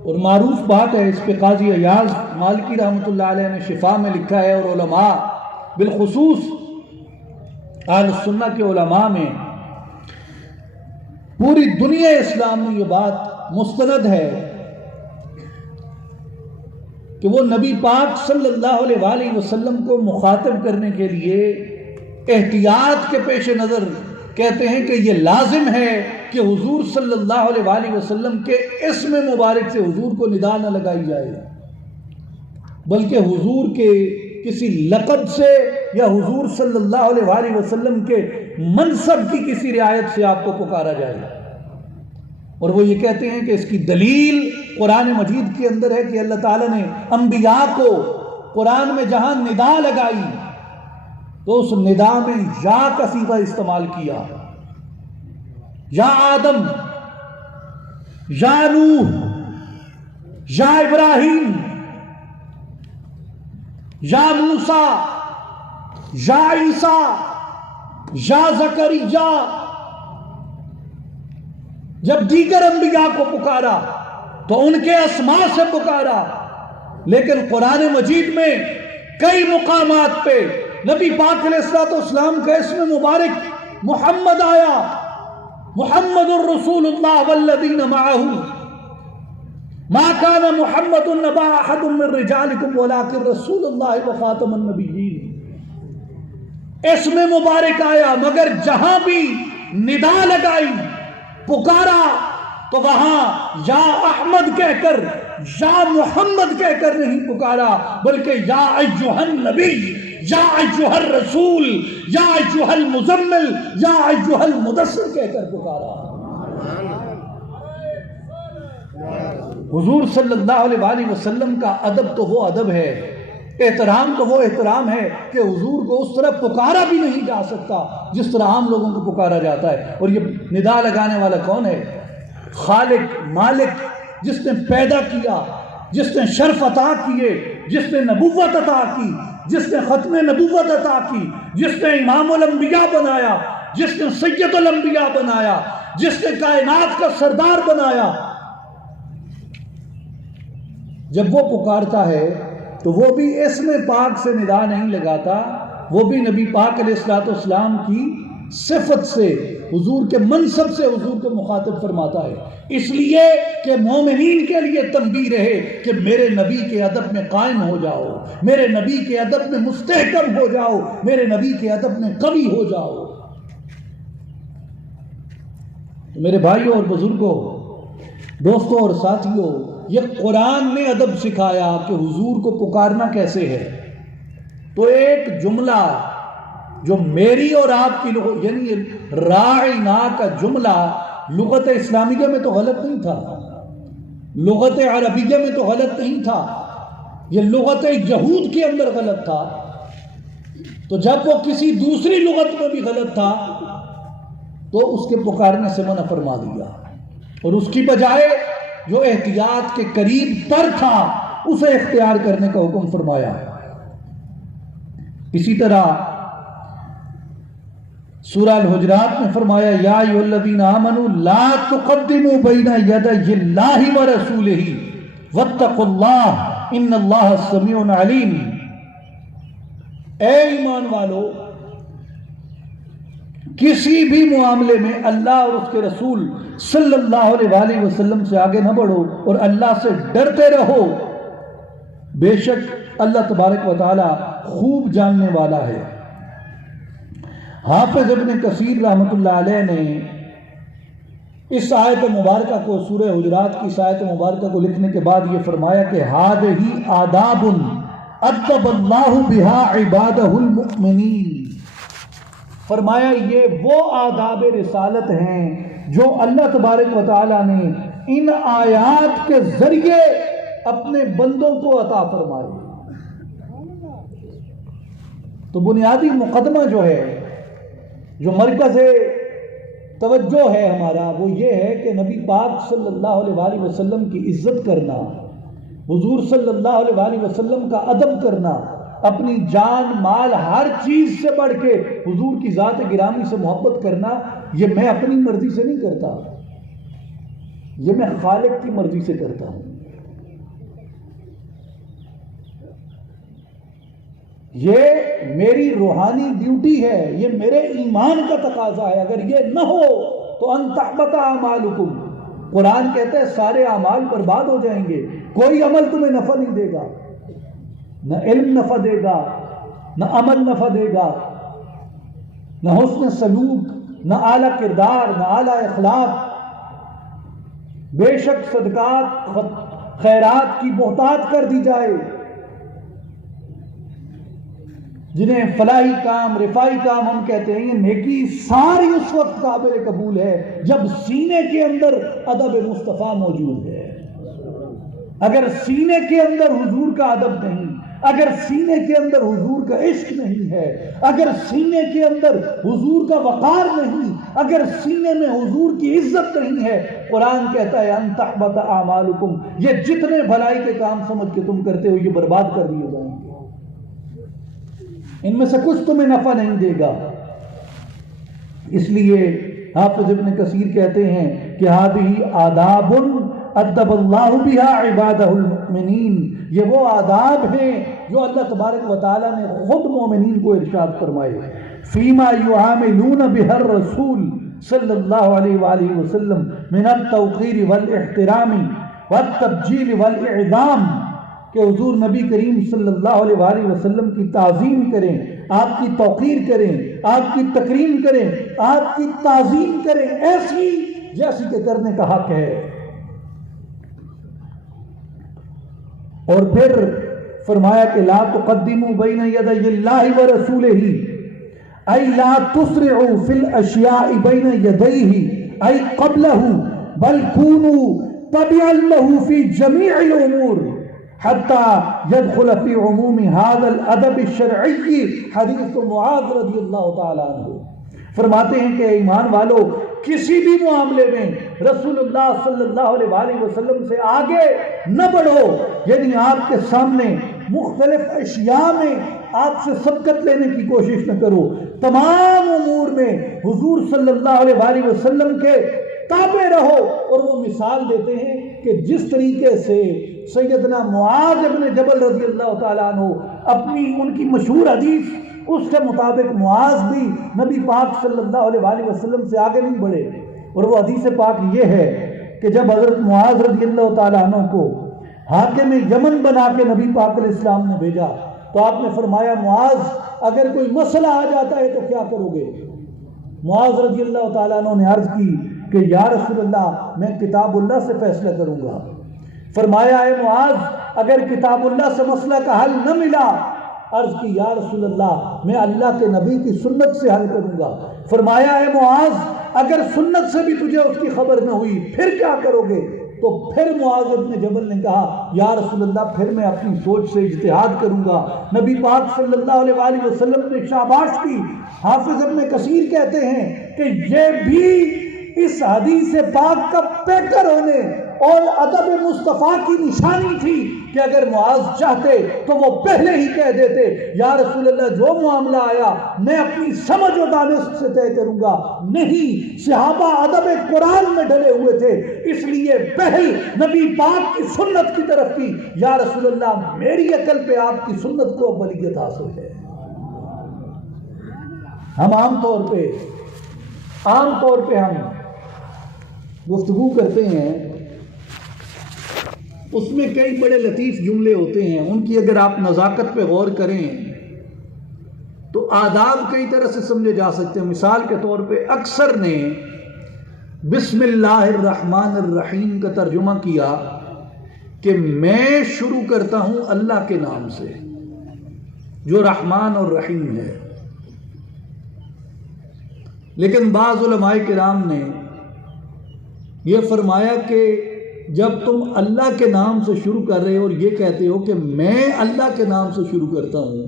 اور معروف بات ہے، اس پہ قاضی ایاز مالکی رحمۃ اللہ علیہ نے شفا میں لکھا ہے، اور علماء بالخصوص اہل السنہ کے علماء میں پوری دنیا اسلام میں یہ بات مستند ہے کہ وہ نبی پاک صلی اللہ علیہ وآلہ وسلم کو مخاطب کرنے کے لیے احتیاط کے پیش نظر کہتے ہیں کہ یہ لازم ہے کہ حضور صلی اللہ علیہ وآلہ وسلم کے اسم مبارک سے حضور کو ندا نہ لگائی جائے، بلکہ حضور کے کسی لقب سے یا حضور صلی اللہ علیہ وآلہ وسلم کے منصب کی کسی رعایت سے آپ کو پکارا جائے. اور وہ یہ کہتے ہیں کہ اس کی دلیل قرآن مجید کے اندر ہے کہ اللہ تعالیٰ نے انبیاء کو قرآن میں جہاں ندا لگائی تو اس ندا میں یا کا صیغہ استعمال کیا. یا آدم، یا نوح، یا ابراہیم، یا موسیٰ، یا عیسیٰ، یا زکریا، جب دیگر انبیاء کو پکارا تو ان کے اسماء سے پکارا، لیکن قرآن مجید میں کئی مقامات پہ نبی پاک علیہ السلام کا اسم مبارک محمد آیا، محمد الرسول اللہ والذین معہ، ما کان محمد نبا احد من رجالکم ولکن رسول اللہ وخاتم النبیین، اسم مبارک آیا، مگر جہاں بھی ندا لگائی، پکارا، تو وہاں یا احمد کہہ کر، یا محمد کہہ کر نہیں پکارا، بلکہ یا ایھا النبی، یا ایھا الرسول، یا ایھا المزمل، یا ایھا المدثر کہہ کر پکارا۔ حضور صلی اللہ علیہ وآلہ وسلم کا ادب تو وہ ادب ہے، احترام تو وہ احترام ہے کہ حضور کو اس طرح پکارا بھی نہیں جا سکتا جس طرح عام لوگوں کو پکارا جاتا ہے۔ اور یہ ندا لگانے والا کون ہے؟ خالق، مالک، جس نے پیدا کیا، جس نے شرف عطا کیے، جس نے نبوت عطا کی، جس نے ختم نبوت عطا کی، جس نے امام الانبیاء بنایا، جس نے سید الانبیاء بنایا، جس نے کائنات کا سردار بنایا، جب وہ پکارتا ہے تو وہ بھی اسم پاک سے ندا نہیں لگاتا، وہ بھی نبی پاک علیہ السلام کی صفت سے، حضور کے منصب سے حضور کو مخاطب فرماتا ہے، اس لیے کہ مومنین کے لیے تنبیہ رہے کہ میرے نبی کے ادب میں قائم ہو جاؤ، میرے نبی کے ادب میں مستحکم ہو جاؤ، میرے نبی کے ادب میں قوی ہو جاؤ۔ میرے بھائیوں اور بزرگوں، دوستوں اور ساتھیوں، یہ قرآن نے ادب سکھایا کہ حضور کو پکارنا کیسے ہے۔ تو ایک جملہ جو میری اور آپ کی لغت، یعنی راعنا کا جملہ لغت اسلامیہ میں تو غلط نہیں تھا، لغت عربیہ میں تو غلط نہیں تھا، یہ لغت یہود کے اندر غلط تھا، تو جب وہ کسی دوسری لغت میں بھی غلط تھا تو اس کے پکارنے سے منع فرما دیا، اور اس کی بجائے جو احتیاط کے قریب تر تھا اسے اختیار کرنے کا حکم فرمایا۔ اسی طرح سورہ الحجرات میں فرمایا یا ایھا الذین آمنوا لا تقدموا بین یدی اللہ ورسولہ واتقوا اللہ ان اللہ سمیع علیم۔ اے ایمان والو، کسی بھی معاملے میں اللہ اور اس کے رسول صلی اللہ علیہ وآلہ وسلم سے آگے نہ بڑھو اور اللہ سے ڈرتے رہو، بے شک اللہ تبارک و تعالی خوب جاننے والا ہے۔ حافظ ابن کثیر رحمۃ اللہ علیہ نے اس آیت مبارکہ کو، سورہ حجرات کی اس آیت مبارکہ کو لکھنے کے بعد یہ فرمایا کہ ہذہ آداب ادب اللہ بہا عبادہ المؤمنین، فرمایا یہ وہ آداب رسالت ہیں جو اللہ تبارک و تعالیٰ نے ان آیات کے ذریعے اپنے بندوں کو عطا فرمائے۔ تو بنیادی مقدمہ جو ہے، جو مرکز توجہ ہے ہمارا، وہ یہ ہے کہ نبی پاک صلی اللہ علیہ وآلہ وسلم کی عزت کرنا، حضور صلی اللہ علیہ وآلہ وسلم کا ادب کرنا، اپنی جان مال ہر چیز سے بڑھ کے حضور کی ذات گرامی سے محبت کرنا، یہ میں اپنی مرضی سے نہیں کرتا، یہ میں خالق کی مرضی سے کرتا ہوں۔ یہ میری روحانی ڈیوٹی ہے، یہ میرے ایمان کا تقاضا ہے، اگر یہ نہ ہو تو ان تحبط اعمالکم، قرآن کہتا ہے سارے اعمال برباد ہو جائیں گے، کوئی عمل تمہیں نفع نہیں دے گا، نہ علم نفع دے گا، نہ عمل نفع دے گا، نہ حسن سلوک، نہ اعلیٰ کردار، نہ اعلیٰ اخلاق۔ بے شک صدقات خیرات کی بہتات کر دی جائے، جنہیں فلاحی کام، رفاعی کام ہم کہتے ہیں، یہ نیکی ساری اس وقت قابل قبول ہے جب سینے کے اندر ادب مصطفیٰ موجود ہے۔ اگر سینے کے اندر حضور کا ادب نہیں، اگر سینے کے اندر حضور کا عشق نہیں ہے، اگر سینے کے اندر حضور کا وقار نہیں، اگر سینے میں حضور کی عزت نہیں ہے، قرآن کہتا ہے ان تحبط اعمالکم، یہ جتنے بھلائی کے کام سمجھ کے تم کرتے ہو یہ برباد کر دیے جائیں گے، ان میں سے کچھ تمہیں نفع نہیں دے گا۔ اس لیے حافظ ابن کثیر کہتے ہیں کہ هذه آداب ادب اللہ بها عبادہ المؤمنین، یہ وہ آداب ہیں جو اللہ تبارک و تعالیٰ نے خود مومنین کو ارشاد فرمائے، فیما یعاملون بها الرسول صلی اللہ علیہ وآلہ وسلم من التوقیر والاحترام والتبجیل والاعظام، کہ حضور نبی کریم صلی اللہ علیہ وآلہ وسلم کی تعظیم کریں، آپ کی توقیر کریں، آپ کی تکریم کریں، آپ کی تعظیم کریں ایسی جیسی کہ کرنے کا حق ہے۔ اور پھر فرمایا کہ لا تقدموا بین یدی اللہ ورسولہ، ای لا تسرعوا فی الاشیاء بین یدیہ ای قبلہ، بل کونوا تبعا لہ فی جمیع الامور حتی يدخل فی عموم هذا الادب الشرعی، حدیث معاذ رضی اللہ تعالیٰ عنہ۔ فرماتے ہیں کہ ایمان والو، کسی بھی معاملے میں رسول اللہ صلی اللہ علیہ وآلہ وسلم سے آگے نہ بڑھو، یعنی آپ کے سامنے مختلف اشیاء میں آپ سے سبقت لینے کی کوشش نہ کرو، تمام امور میں حضور صلی اللہ علیہ وآلہ وسلم کے تابع رہو۔ اور وہ مثال دیتے ہیں کہ جس طریقے سے سیدنا معاذ ابن جبل رضی اللہ تعالیٰ عنہ اپنی ان کی مشہور حدیث اس کے مطابق معاذ بھی نبی پاک صلی اللہ علیہ وآلہ وسلم سے آگے نہیں بڑھے، اور وہ حدیث پاک یہ ہے کہ جب حضرت معاذ رضی اللہ تعالیٰ عنہ کو حاکم یمن بنا کے نبی پاک علیہ السلام نے بھیجا تو آپ نے فرمایا معاذ اگر کوئی مسئلہ آ جاتا ہے تو کیا کرو گے؟ معاذ رضی اللہ تعالیٰ عنہ نے عرض کی کہ یا رسول اللہ میں کتاب اللہ سے فیصلہ کروں گا۔ فرمایا اے معاذ اگر کتاب اللہ سے مسئلہ کا حل نہ ملا، عرض کی یا رسول اللہ میں اللہ کے نبی کی سنت سے حل کروں گا۔ فرمایا اے معاذ اگر سنت سے بھی تجھے اس کی خبر نہ ہوئی پھر کیا کرو گے؟ تو پھر معاذ ابن جبل نے کہا یا رسول اللہ پھر میں اپنی سوچ سے اجتہاد کروں گا۔ نبی پاک صلی اللہ علیہ وآلہ وسلم نے شاباش کی۔ حافظ ابن کثیر کہتے ہیں کہ یہ بھی اس حدیث پاک کا پیکر ہونے اور ادب مصطفیٰ کی نشانی تھی کہ اگر معاذ چاہتے تو وہ پہلے ہی کہہ دیتے یا رسول اللہ جو معاملہ آیا میں اپنی سمجھ و دانش سے طے کروں گا، نہیں، صحابہ ادب قرآن میں ڈلے ہوئے تھے اس لیے پہل نبی پاک کی سنت کی طرف کی، یا رسول اللہ میری عقل پہ آپ کی سنت کو اولیت حاصل ہے۔ ہم عام طور پہ ہم گفتگو کرتے ہیں، اس میں کئی بڑے لطیف جملے ہوتے ہیں، ان کی اگر آپ نزاکت پہ غور کریں تو آداب کئی طرح سے سمجھے جا سکتے ہیں۔ مثال کے طور پہ اکثر نے بسم اللہ الرحمن الرحیم کا ترجمہ کیا کہ میں شروع کرتا ہوں اللہ کے نام سے جو رحمان اور رحیم ہے، لیکن بعض علماء کرام نے یہ فرمایا کہ جب تم اللہ کے نام سے شروع کر رہے ہو اور یہ کہتے ہو کہ میں اللہ کے نام سے شروع کرتا ہوں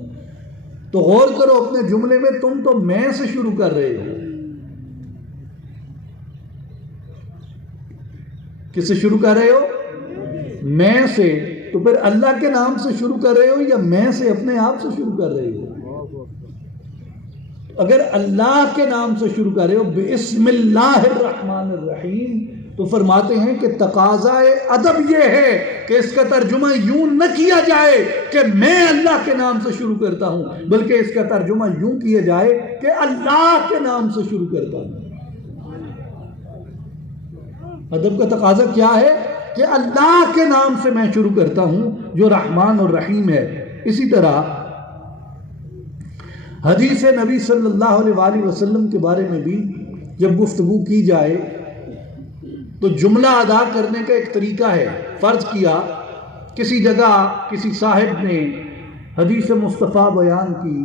تو غور کرو اپنے جملے میں، تم تو میں سے شروع کر رہے ہو۔ کس سے شروع کر رہے ہو؟ میں سے۔ تو پھر اللہ کے نام سے شروع کر رہے ہو یا میں سے اپنے آپ سے شروع کر رہے ہو؟ اگر اللہ کے نام سے شروع کر رہے ہو بسم اللہ الرحمن الرحیم تو فرماتے ہیں کہ تقاضائے ادب یہ ہے کہ اس کا ترجمہ یوں نہ کیا جائے کہ میں اللہ کے نام سے شروع کرتا ہوں، بلکہ اس کا ترجمہ یوں کیا جائے کہ اللہ کے نام سے شروع کرتا ہوں۔ ادب کا تقاضا کیا ہے کہ اللہ کے نام سے میں شروع کرتا ہوں جو رحمان اور رحیم ہے۔ اسی طرح حدیث نبی صلی اللہ علیہ وآلہ وسلم کے بارے میں بھی جب گفتگو کی جائے تو جملہ ادا کرنے کا ایک طریقہ ہے۔ فرض کیا کسی جگہ کسی صاحب نے حدیث مصطفیٰ بیان کی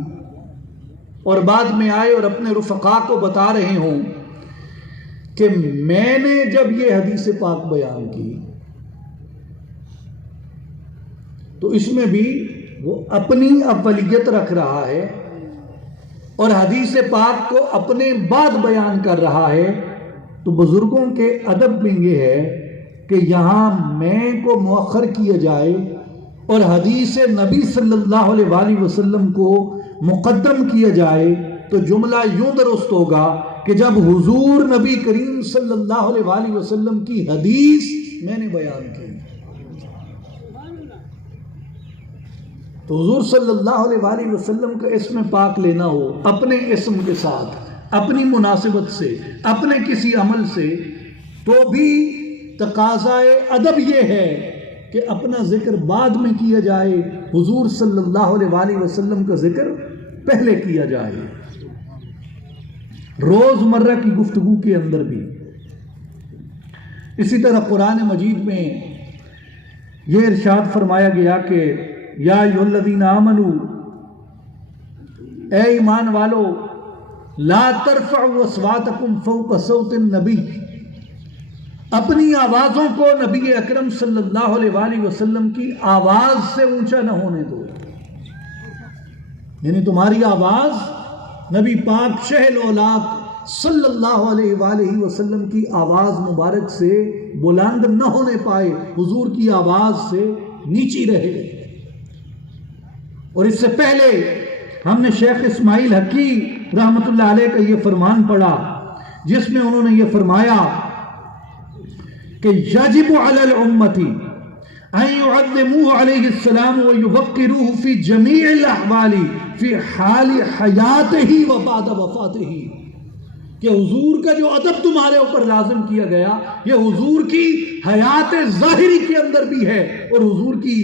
اور بعد میں آئے اور اپنے رفقا کو بتا رہے ہوں کہ میں نے جب یہ حدیث پاک بیان کی تو اس میں بھی وہ اپنی اولیت رکھ رہا ہے اور حدیث پاک کو اپنے بعد بیان کر رہا ہے، تو بزرگوں کے ادب میں یہ ہے کہ یہاں میں کو مؤخر کیا جائے اور حدیث نبی صلی اللہ علیہ وآلہ وسلم کو مقدم کیا جائے، تو جملہ یوں درست ہوگا کہ جب حضور نبی کریم صلی اللہ علیہ وآلہ وسلم کی حدیث میں نے بیان کی، تو حضور صلی اللہ علیہ وآلہ وسلم کا اسم پاک لینا ہو اپنے اسم کے ساتھ، اپنی مناسبت سے، اپنے کسی عمل سے، تو بھی تقاضائے ادب یہ ہے کہ اپنا ذکر بعد میں کیا جائے، حضور صلی اللہ علیہ وآلہ وسلم کا ذکر پہلے کیا جائے، روز مرہ کی گفتگو کے اندر بھی۔ اسی طرح قرآن مجید میں یہ ارشاد فرمایا گیا کہ یا ایھا الذین آمنوا، اے ایمان والو، لا ترفعوا اصواتکم فوق صوت النبی، اپنی آوازوں کو نبی اکرم صلی اللہ علیہ وآلہ وسلم کی آواز سے اونچا نہ ہونے دو، یعنی تمہاری آواز نبی پاک شہ الاولاق صلی اللہ علیہ وآلہ وسلم کی آواز مبارک سے بلند نہ ہونے پائے، حضور کی آواز سے نیچی رہے۔ اور اس سے پہلے ہم نے شیخ اسماعیل حقی رحمت اللہ علیہ کا یہ فرمان پڑھا، جس میں انہوں نے یہ فرمایا کہ یجب علی الامت ان یعظموہ علیہ السلام ویوقروہ فی جمیع الاحوال فی حال حیاتہ و بعد وفاتہ، کہ حضور کا جو ادب تمہارے اوپر لازم کیا گیا یہ حضور کی حیات ظاہری کے اندر بھی ہے، اور حضور کی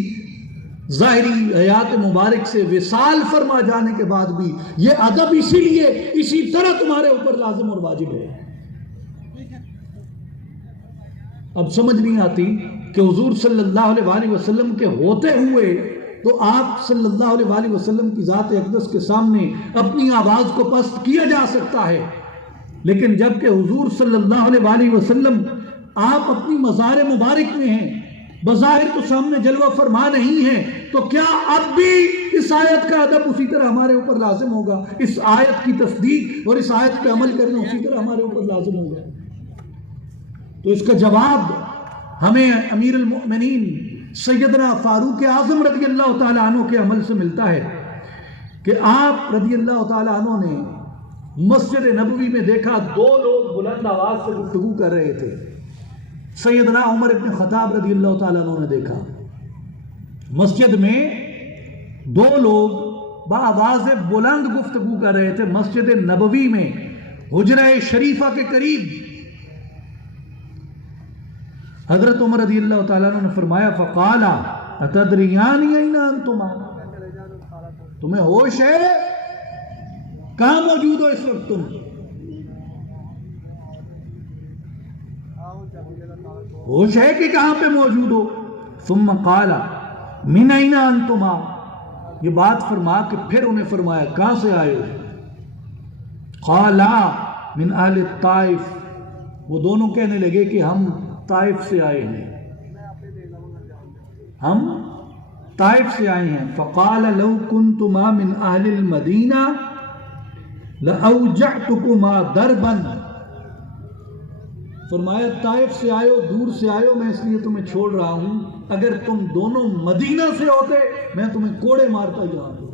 ظاہری حیات مبارک سے وصال فرما جانے کے بعد بھی یہ ادب اسی لیے اسی طرح تمہارے اوپر لازم اور واجب ہے۔ اب سمجھ نہیں آتی کہ حضور صلی اللہ علیہ وآلہ وسلم کے ہوتے ہوئے تو آپ صلی اللہ علیہ وآلہ وسلم کی ذات اقدس کے سامنے اپنی آواز کو پست کیا جا سکتا ہے، لیکن جب کہ حضور صلی اللہ علیہ وآلہ وسلم آپ اپنی مزار مبارک میں ہیں، بظاہر تو سامنے جلوہ فرما نہیں ہے، تو کیا اب بھی اس آیت کا ادب اسی طرح ہمارے اوپر لازم ہوگا؟ اس آیت کی تصدیق اور اس آیت پہ عمل کرنا اسی طرح ہمارے اوپر لازم ہوگا؟ تو اس کا جواب ہمیں امیر المؤمنین سیدنا فاروق اعظم رضی اللہ تعالیٰ عنہ کے عمل سے ملتا ہے کہ آپ رضی اللہ تعالیٰ عنہ نے مسجد نبوی میں دیکھا دو لوگ بلند آواز سے گفتگو کر رہے تھے۔ سیدنا عمر ابن خطاب رضی اللہ تعالیٰ عنہ نے دیکھا مسجد میں دو لوگ بآواز بلند گفتگو کر رہے تھے، مسجد نبوی میں حجرہ شریفہ کے قریب۔ حضرت عمر رضی اللہ تعالیٰ عنہ نے فرمایا فقالا اتدریان این انتما، تمہیں ہوش ہے؟ کہاں موجود ہو اس وقت تم؟ ہوش ہے کہ کہاں پہ موجود ہو؟ ثم قال من این انتما، یہ بات فرما کہ پھر انہیں فرمایا کہاں سے آئے ہو؟ قالا من اہل الطائف، وہ دونوں کہنے لگے کہ ہم طائف سے آئے ہیں، ہم طائف سے آئے ہیں۔ فقال لو کنتما من اہل المدینہ لأوجعتکما ضربا، فرمایا طائف سے آئے ہو، دور سے آئے ہو، میں اس لیے تمہیں چھوڑ رہا ہوں، اگر تم دونوں مدینہ سے ہوتے میں تمہیں کوڑے مارتا جا رہا ہوں۔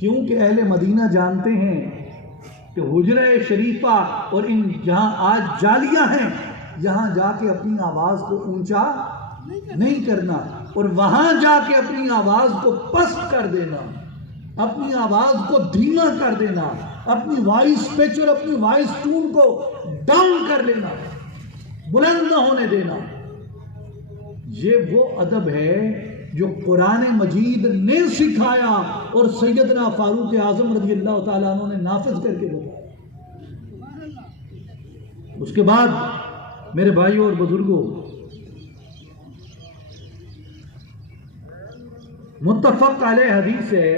کیونکہ اہل مدینہ جانتے ہیں کہ حجرہ شریفہ اور ان جہاں آج جالیاں ہیں یہاں جا کے اپنی آواز کو اونچا نہیں کرنا، اور وہاں جا کے اپنی آواز کو پست کر دینا، اپنی آواز کو دھیما کر دینا، اپنی وائس پچ اور اپنی وائس ٹون کو ڈاؤن کر لینا، بلند نہ ہونے دینا، یہ وہ ادب ہے جو قرآن مجید نے سکھایا اور سیدنا فاروق اعظم رضی اللہ تعالیٰ عنہ نے نافذ کر کے بتایا۔ اس کے بعد میرے بھائیوں اور بزرگوں، متفق علیہ حدیث ہے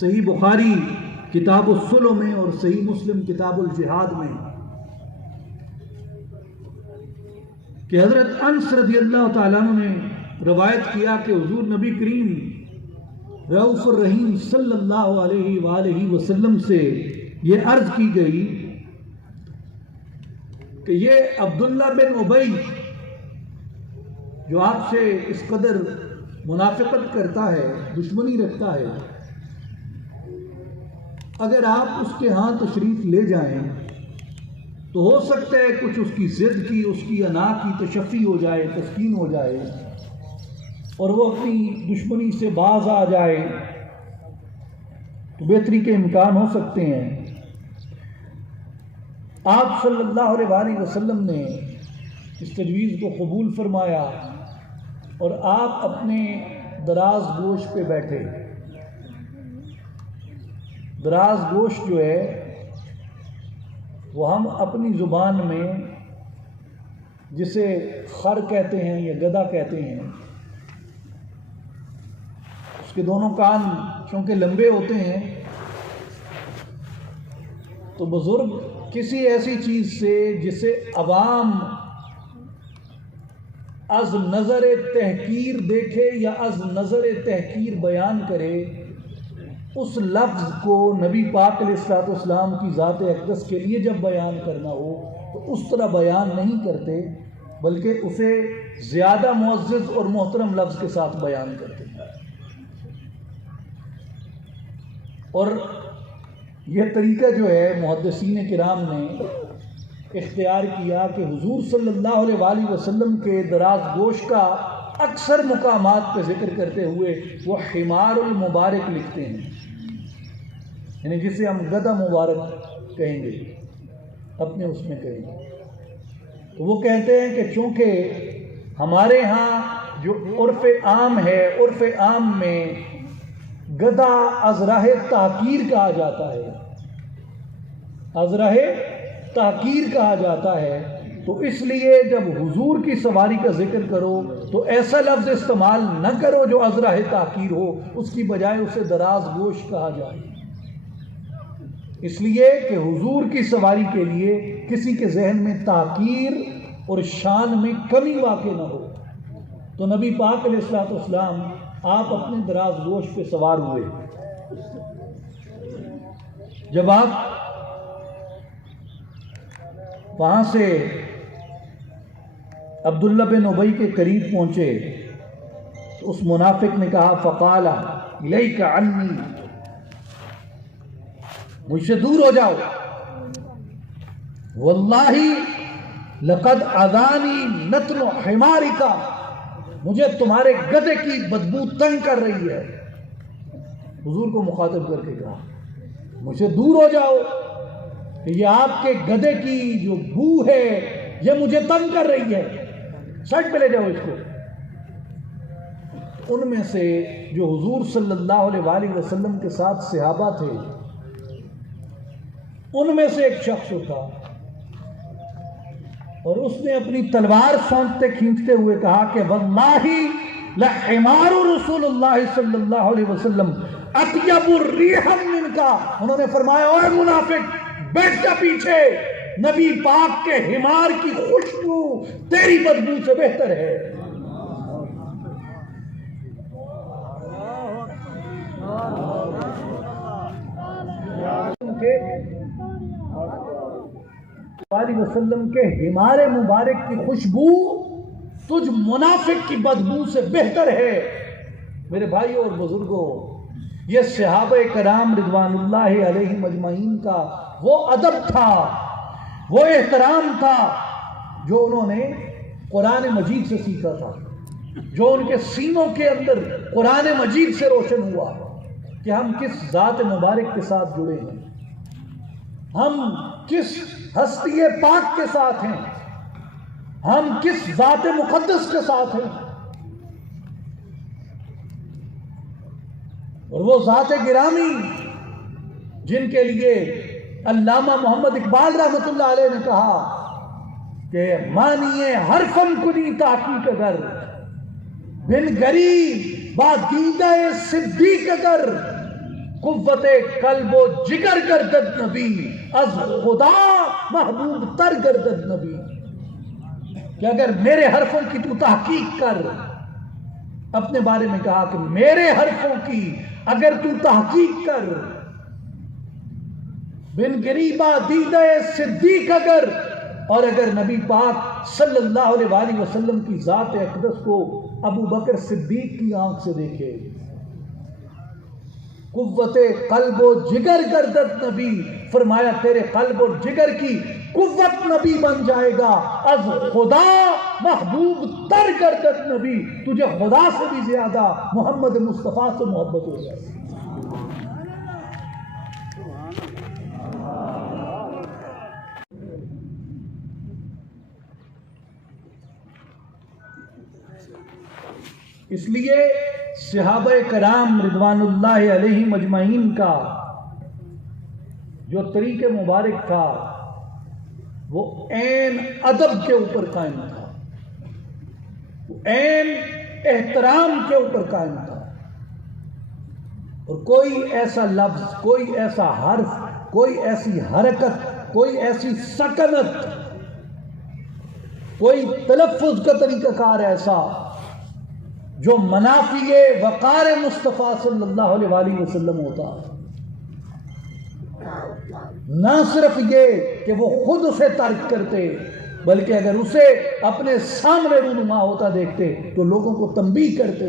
صحیح بخاری کتاب الصلح میں اور صحیح مسلم کتاب الجہاد میں کہ حضرت انس رضی اللہ تعالیٰ عنہ نے روایت کیا کہ حضور نبی کریم رؤوف الرحیم صلی اللہ علیہ وآلہ وسلم سے یہ عرض کی گئی کہ یہ عبداللہ بن ابی جو آپ سے اس قدر منافقت کرتا ہے، دشمنی رکھتا ہے، اگر آپ اس کے ہاں تشریف لے جائیں تو ہو سکتا ہے کچھ اس کی ضد کی، اس کی انا کی تشفی ہو جائے، تسکین ہو جائے، اور وہ اپنی دشمنی سے باز آ جائے، تو بہتری کے امکان ہو سکتے ہیں۔ آپ صلی اللہ علیہ وآلہ وسلم نے اس تجویز کو قبول فرمایا اور آپ اپنے دراز گوش پہ بیٹھے۔ دراز گوش جو ہے وہ ہم اپنی زبان میں جسے خر کہتے ہیں یا گدھا کہتے ہیں، اس کے دونوں کان چونکہ لمبے ہوتے ہیں، تو بزرگ کسی ایسی چیز سے جسے عوام از نظر تحقیر دیکھے یا از نظر تحقیر بیان کرے، اس لفظ کو نبی پاک علیہ السلام کی ذات اقدس کے لیے جب بیان کرنا ہو تو اس طرح بیان نہیں کرتے، بلکہ اسے زیادہ معزز اور محترم لفظ کے ساتھ بیان کرتے ہیں۔ اور یہ طریقہ جو ہے محدثین کرام نے اختیار کیا کہ حضور صلی اللہ علیہ وآلہ وسلم کے دراز گوش کا اکثر مقامات پہ ذکر کرتے ہوئے وہ حمار المبارک لکھتے ہیں، یعنی جسے ہم گدھا مبارک کہیں گے، اپنے اس میں کہیں گے۔ تو وہ کہتے ہیں کہ چونکہ ہمارے ہاں جو عرف عام ہے، عرف عام میں گدھا از راہ تحقیر کہا جاتا ہے، از راہ تحقیر کہا جاتا ہے، تو اس لیے جب حضور کی سواری کا ذکر کرو تو ایسا لفظ استعمال نہ کرو جو از راہ تحقیر ہو، اس کی بجائے اسے دراز گوش کہا جائے، اس لیے کہ حضور کی سواری کے لیے کسی کے ذہن میں تحقیر اور شان میں کمی واقع نہ ہو۔ تو نبی پاک علیہ السلام آپ اپنے دراز گوش پہ سوار ہوئے۔ جب آپ وہاں سے عبداللہ بن ابی کے قریب پہنچے تو اس منافق نے کہا فقال الیک عنی، مجھ سے دور ہو جاؤ، واللہ لقد اذانی نتن حمارک، مجھے تمہارے گدھے کی بدبو تنگ کر رہی ہے۔ حضور کو مخاطب کر کے کہا مجھ سے دور ہو جاؤ، کہ یہ آپ کے گدھے کی جو بو ہے یہ مجھے تنگ کر رہی ہے، سائڈ پہ لے جاؤ اس کو۔ ان میں سے جو حضور صلی اللہ علیہ وآلہ وسلم کے ساتھ صحابہ تھے، ان میں سے ایک شخص تھا، اور اس نے اپنی تلوار سونتتے کھینچتے ہوئے کہا کہ واللہ لحمار رسول اللہ صلی اللہ علیہ وسلم اطیب الریحا منکا، انہوں نے فرمایا اوے منافق بیٹھ جا پیچھے، نبی پاک کے حمار کی خوشبو تیری بدبو سے بہتر ہے۔ علیہ وسلم کے حمار مبارک کی خوشبو تجھ منافق کی بدبو سے بہتر ہے۔ میرے بھائیوں اور بزرگوں، یہ صحابہ کرام رضوان اللہ علیہم مجمعین کا وہ ادب تھا، وہ احترام تھا جو انہوں نے قرآن مجید سے سیکھا تھا، جو ان کے سینوں کے اندر قرآن مجید سے روشن ہوا کہ ہم کس ذات مبارک کے ساتھ جڑے ہیں، ہم کس ہستی پاک کے ساتھ ہیں، ہم کس ذات مقدس کے ساتھ ہیں، اور وہ ذات گرامی جن کے لیے علامہ محمد اقبال رحمۃ اللہ علیہ نے کہا کہ مانیے حرفن کنی تحقیق اگر بن گری با دیدہ صدیق اگر قوت قلب و جگر گردد نبی از خدا محبوب تر گردد نبی، کہ اگر میرے حرفوں کی تو تحقیق کر، اپنے بارے میں کہا کہ میرے حرفوں کی اگر تو تحقیق کر، بن گریبہ دیدہ صدیق اگر، اور اگر نبی پاک صلی اللہ علیہ وآلہ وسلم کی ذات اقدس کو ابو بکر صدیق کی آنکھ سے دیکھے، قوت قلب و جگر گردت نبی، فرمایا تیرے قلب و جگر کی قوت نبی بن جائے گا، از خدا محبوب تر گردت نبی، تجھے خدا سے بھی زیادہ محمد مصطفیٰ سے محبت ہو جائے گی۔ اس لیے صحابہ کرام رضوان اللہ علیہم اجمعین کا جو طریق مبارک تھا وہ عین ادب کے اوپر قائم تھا، وہ عین احترام کے اوپر قائم تھا، اور کوئی ایسا لفظ، کوئی ایسا حرف، کوئی ایسی حرکت، کوئی ایسی سکنت، کوئی تلفظ کا طریقہ کار ایسا جو منافی وقار مصطفیٰ صلی اللہ علیہ وآلہ وسلم ہوتا، نہ صرف یہ کہ وہ خود اسے ترک کرتے، بلکہ اگر اسے اپنے سامنے رونما ہوتا دیکھتے تو لوگوں کو تنبیہ کرتے۔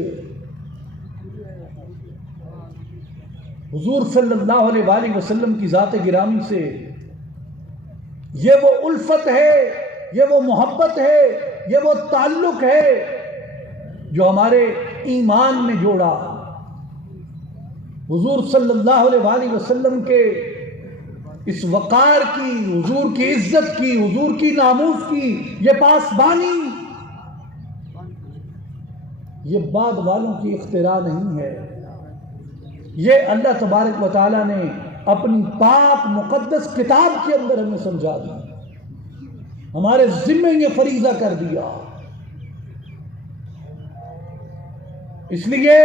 حضور صلی اللہ علیہ وآلہ وسلم کی ذات گرامی سے یہ وہ الفت ہے، یہ وہ محبت ہے، یہ وہ تعلق ہے جو ہمارے ایمان میں جوڑا۔ حضور صلی اللہ علیہ وآلہ وسلم کے اس وقار کی، حضور کی عزت کی، حضور کی ناموس کی یہ پاسبانی، یہ بعد والوں کی اختراع نہیں ہے، یہ اللہ تبارک و تعالی نے اپنی پاک مقدس کتاب کے اندر ہمیں سمجھا دی، ہمارے ذمے یہ فریضہ کر دیا۔ اس لیے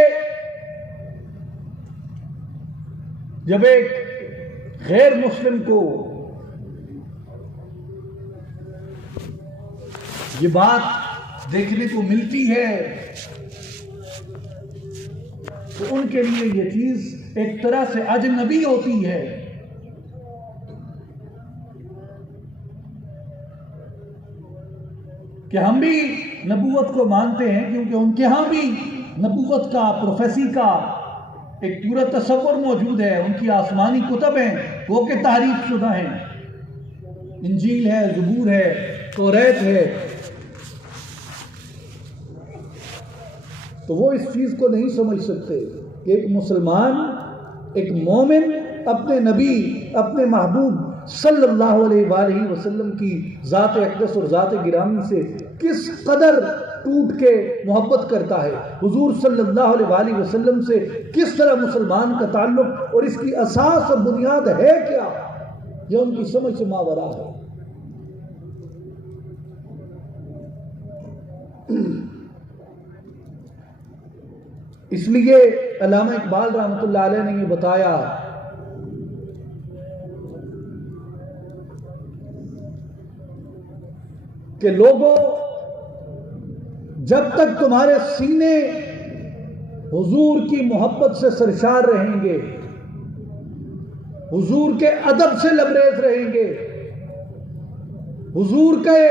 جب ایک غیر مسلم کو یہ بات دیکھنے کو ملتی ہے تو ان کے لیے یہ چیز ایک طرح سے اجنبی ہوتی ہے۔ کہ ہم بھی نبوت کو مانتے ہیں کیونکہ ان کے ہاں بھی نبوت کا، پروفیسی کا ایک پورا تصور موجود ہے، ان کی آسمانی کتب ہیں وہ کہ تحریف شدہ ہیں، انجیل ہے، زبور ہے، توریت ہے، تو وہ اس چیز کو نہیں سمجھ سکتے کہ ایک مسلمان، ایک مومن اپنے نبی، اپنے محبوب صلی اللہ علیہ وآلہ وسلم کی ذات اقدس اور ذات گرامی سے کس قدر ٹوٹ کے محبت کرتا ہے، حضور صلی اللہ علیہ وآلہ وسلم سے کس طرح مسلمان کا تعلق اور اس کی اساس اور بنیاد ہے کیا، یہ ان کی سمجھ سے ماورا ہے۔ اس لیے علامہ اقبال رحمۃ اللہ علیہ نے یہ بتایا کہ لوگوں، جب تک تمہارے سینے حضور کی محبت سے سرشار رہیں گے، حضور کے ادب سے لبریز رہیں گے، حضور کے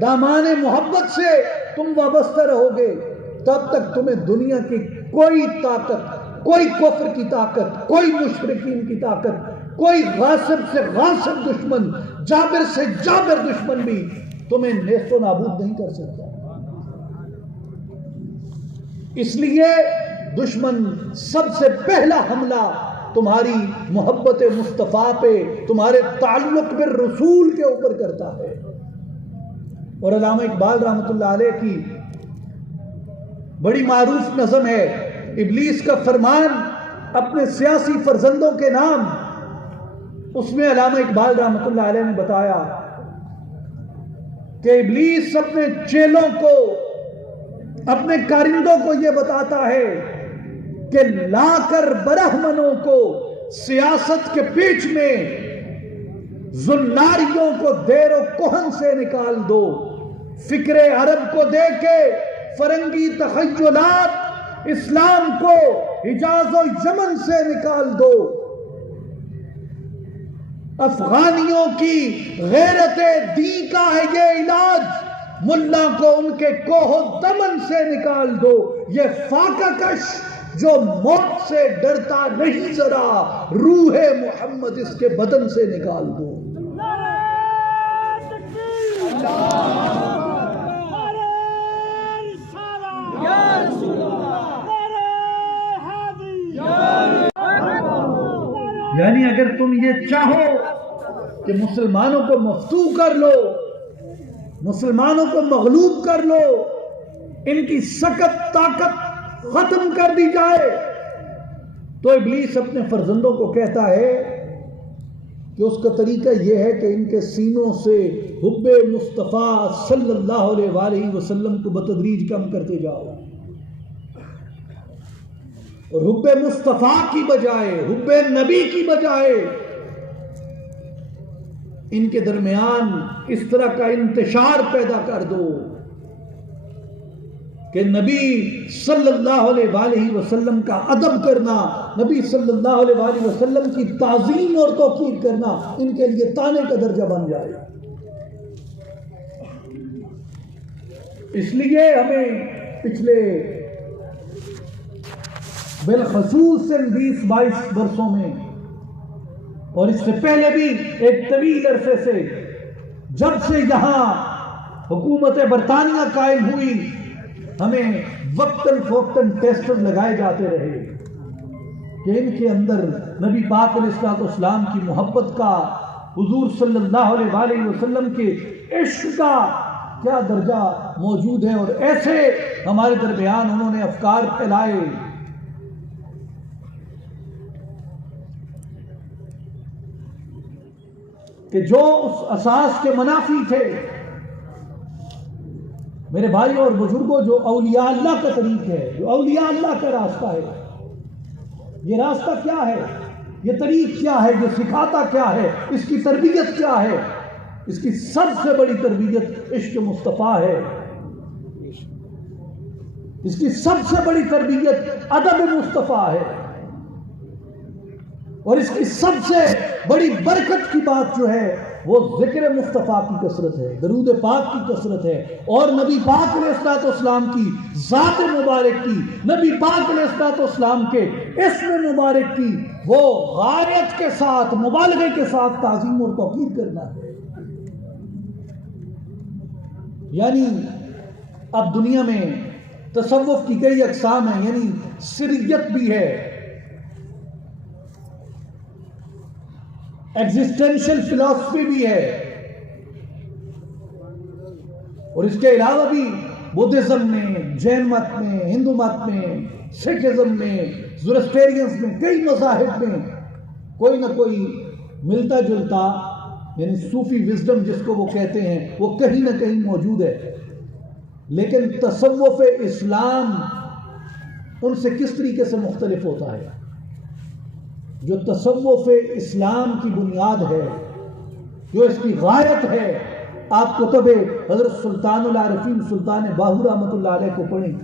دامان محبت سے تم وابستہ رہو گے، تب تک تمہیں دنیا کی کوئی طاقت، کوئی کفر کی طاقت، کوئی مشرکین کی طاقت، کوئی غاصب سے غاصب دشمن، جابر سے جابر دشمن بھی تمہیں نیست و نابود نہیں کر سکتا۔ اس لیے دشمن سب سے پہلا حملہ تمہاری محبت مصطفیٰ پہ، تمہارے تعلق بالرسول کے اوپر کرتا ہے۔ اور علامہ اقبال رحمۃ اللہ علیہ کی بڑی معروف نظم ہے ابلیس کا فرمان اپنے سیاسی فرزندوں کے نام، اس میں علامہ اقبال رحمۃ اللہ علیہ نے بتایا کہ ابلیس اپنے چیلوں کو، اپنے کارندوں کو یہ بتاتا ہے کہ لا کر برہمنوں کو سیاست کے پیچ میں زناریوں کو دیر و کہن سے نکال دو، فکر عرب کو دے کے فرنگی تخیلات اسلام کو حجاز و یمن سے نکال دو، افغانیوں کی غیرت دین کا ہے یہ علاج، ملا کو ان کے کوہ دمن سے نکال دو، یہ فاقہ کش جو موت سے ڈرتا نہیں ذرا، روح محمد اس کے بدن سے نکال دو۔ یعنی اگر تم یہ چاہو کہ مسلمانوں کو مفتوح کر لو، مسلمانوں کو مغلوب کر لو، ان کی سخت طاقت ختم کر دی جائے، تو ابلیس اپنے فرزندوں کو کہتا ہے کہ اس کا طریقہ یہ ہے کہ ان کے سینوں سے حب مصطفیٰ صلی اللہ علیہ وآلہ وسلم کو بتدریج کم کرتے جاؤ، اور حب مصطفیٰ کی بجائے، حب نبی کی بجائے ان کے درمیان اس طرح کا انتشار پیدا کر دو کہ نبی صلی اللہ علیہ وآلہ وسلم کا ادب کرنا، نبی صلی اللہ علیہ وآلہ وسلم کی تعظیم اور توقیر کرنا ان کے لیے طعنہ کا درجہ بن جائے۔ اس لیے ہمیں پچھلے بالخصوص 20-22 برسوں میں، اور اس سے پہلے بھی ایک طویل عرصے سے، جب سے یہاں حکومت برطانیہ قائم ہوئی، ہمیں وقتاً فوقتاً ٹیسٹ لگائے جاتے رہے کہ ان کے اندر نبی پاک علیہ السلام کی محبت کا، حضور صلی اللہ علیہ وآلہ وسلم کے عشق کا کیا درجہ موجود ہے، اور ایسے ہمارے درمیان انہوں نے افکار پھیلائے کہ جو اس اساس کے منافی تھے۔ میرے بھائیوں اور بزرگوں، جو اولیاء اللہ کا طریق ہے، جو اولیاء اللہ کا راستہ ہے، یہ راستہ کیا ہے، یہ طریق کیا ہے، یہ سکھاتا کیا ہے، اس کی تربیت کیا ہے؟ اس کی سب سے بڑی تربیت عشق مصطفیٰ ہے، اس کی سب سے بڑی تربیت ادب مصطفیٰ ہے، اور اس کی سب سے بڑی برکت کی بات جو ہے وہ ذکر مصطفیٰ کی کثرت ہے، درود پاک کی کثرت ہے، اور نبی پاک علیہ السلام کی ذات مبارک کی، نبی پاک علیہ السلام کے اسم مبارک کی وہ غایت کے ساتھ، مبالغے کے ساتھ تعظیم اور توقیر کرنا ہے۔ یعنی اب دنیا میں تصوف کی کئی اقسام ہیں، یعنی سریت بھی ہے، ایگزسٹینشل فلاسفی بھی ہے، اور اس کے علاوہ بھی بدھزم میں، جین مت میں، ہندو مت میں، سکھزم میں، زورسٹیرینز میں، کئی مذاہب میں کوئی نہ کوئی ملتا جلتا، یعنی صوفی وزڈم جس کو وہ کہتے ہیں، وہ کہیں نہ کہیں موجود ہے۔ لیکن تصوف اسلام ان سے کس طریقے سے مختلف ہوتا ہے؟ جو تصوف اسلام کی بنیاد ہے، جو اس کی غایت ہے، آپ کتب حضرت سلطان العارفین سلطان باہو رحمۃ اللہ علیہ کو پڑھیں۔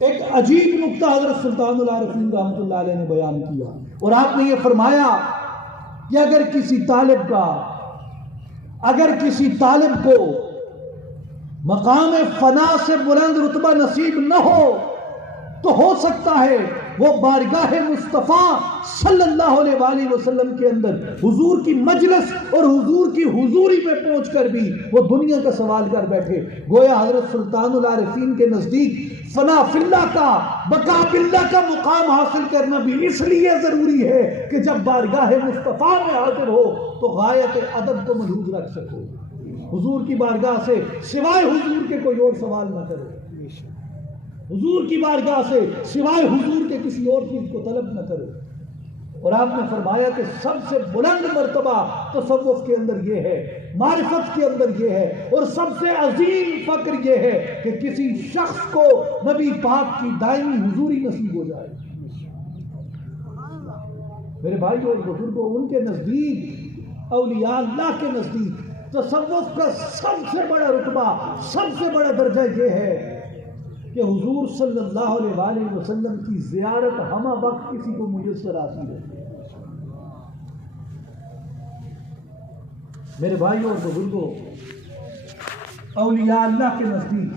ایک عجیب نکتہ حضرت سلطان العارفین رحمۃ اللہ علیہ نے بیان کیا، اور آپ نے یہ فرمایا کہ اگر کسی طالب کو مقام فنا سے بلند رتبہ نصیب نہ تو ہو سکتا ہے وہ بارگاہ مصطفیٰ صلی اللہ علیہ وآلہ وسلم کے اندر حضور کی مجلس اور حضور کی حضوری میں پہنچ کر بھی وہ دنیا کا سوال کر بیٹھے۔ گویا حضرت سلطان العارفین کے نزدیک فنا فی اللہ کا، بقا باللہ کا مقام حاصل کرنا بھی اس لیے ضروری ہے کہ جب بارگاہ مصطفیٰ میں حاضر ہو تو غایت ادب کو ملحوظ رکھ سکو، حضور کی بارگاہ سے سوائے حضور کے کوئی اور سوال نہ کرو، حضور کی بارگاہ سے سوائے حضور کے کسی اور چیز کو طلب نہ کرو۔ اور آپ نے فرمایا کہ سب سے بلند مرتبہ تصوف کے اندر یہ ہے، معرفت کے اندر یہ ہے، اور سب سے عظیم فقر یہ ہے کہ کسی شخص کو نبی پاک کی دائمی حضوری نصیب ہو جائے۔ میرے بھائیوں اور بزرگوں، ان کے نزدیک، اولیاء اللہ کے نزدیک تصوف کا سب سے بڑا رتبہ، سب سے بڑا درجہ یہ ہے کہ حضور صلی اللہ علیہ وآلہ وسلم کی زیارت ہمہ وقت کسی کو میسر آتی ہے۔ میرے بھائیوں اور بزرگوں، اولیاء اللہ کے نزدیک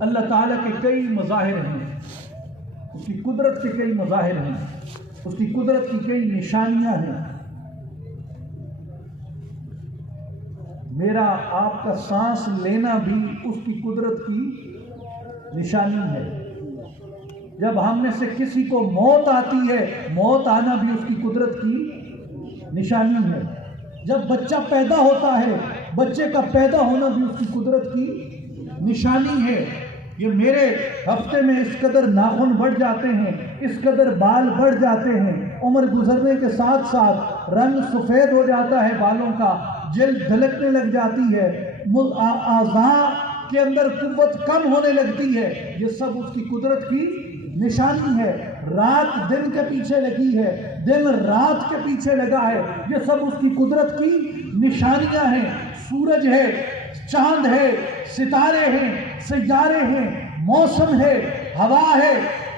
اللہ تعالیٰ کے کئی مظاہر ہیں، اس کی قدرت کے کئی مظاہر ہیں، اس کی قدرت کی کئی نشانیاں ہیں۔ میرا آپ کا سانس لینا بھی اس کی قدرت کی نشانی ہے۔ جب ہم میں سے کسی کو موت آتی ہے، موت آنا بھی اس کی قدرت کی نشانی ہے۔ جب بچہ پیدا ہوتا ہے، بچے کا پیدا ہونا بھی اس کی قدرت کی نشانی ہے۔ یہ میرے ہفتے میں اس قدر ناخن بڑھ جاتے ہیں، اس قدر بال بڑھ جاتے ہیں، عمر گزرنے کے ساتھ ساتھ رنگ سفید ہو جاتا ہے بالوں کا، جلد ڈھلکنے لگ جاتی ہے، اعضاء کے اندر قوت کم ہونے لگتی ہے، یہ سب اس کی قدرت کی نشانی ہے۔ رات دن کے پیچھے لگی ہے، دن رات کے پیچھے لگا ہے، یہ سب اس کی قدرت کی نشانیاں ہیں۔ سورج ہے، چاند ہے، ستارے ہیں، سیارے ہیں، موسم ہے، ہوا ہے،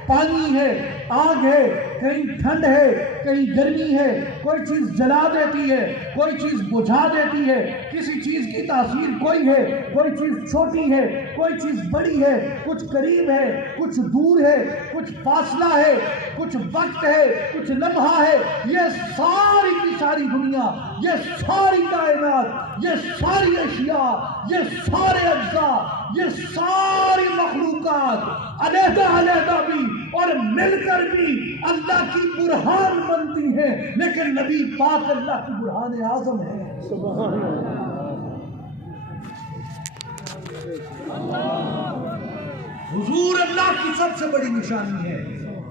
پانی ہے، آگ ہے، کہیں ٹھنڈ ہے، کہیں گرمی ہے، کوئی چیز جلا دیتی ہے، کوئی چیز بجھا دیتی ہے، کسی چیز کی تاثیر کوئی ہے، کوئی چیز چھوٹی ہے، کوئی چیز بڑی ہے، کچھ قریب ہے، کچھ دور ہے، کچھ فاصلہ ہے، کچھ وقت ہے، کچھ لمحہ ہے۔ یہ ساری کی ساری دنیا، یہ ساری کائنات، یہ ساری اشیاء، یہ سارے اجزاء، یہ ساری مخلوقات علیحدہ علیحدہ بھی اور مل کر بھی اللہ کی برہان بنتی ہیں، لیکن نبی پاک اللہ کی برہان اعظم ہے۔ سبحان اللہ۔ حضور اللہ کی سب سے بڑی نشانی ہے۔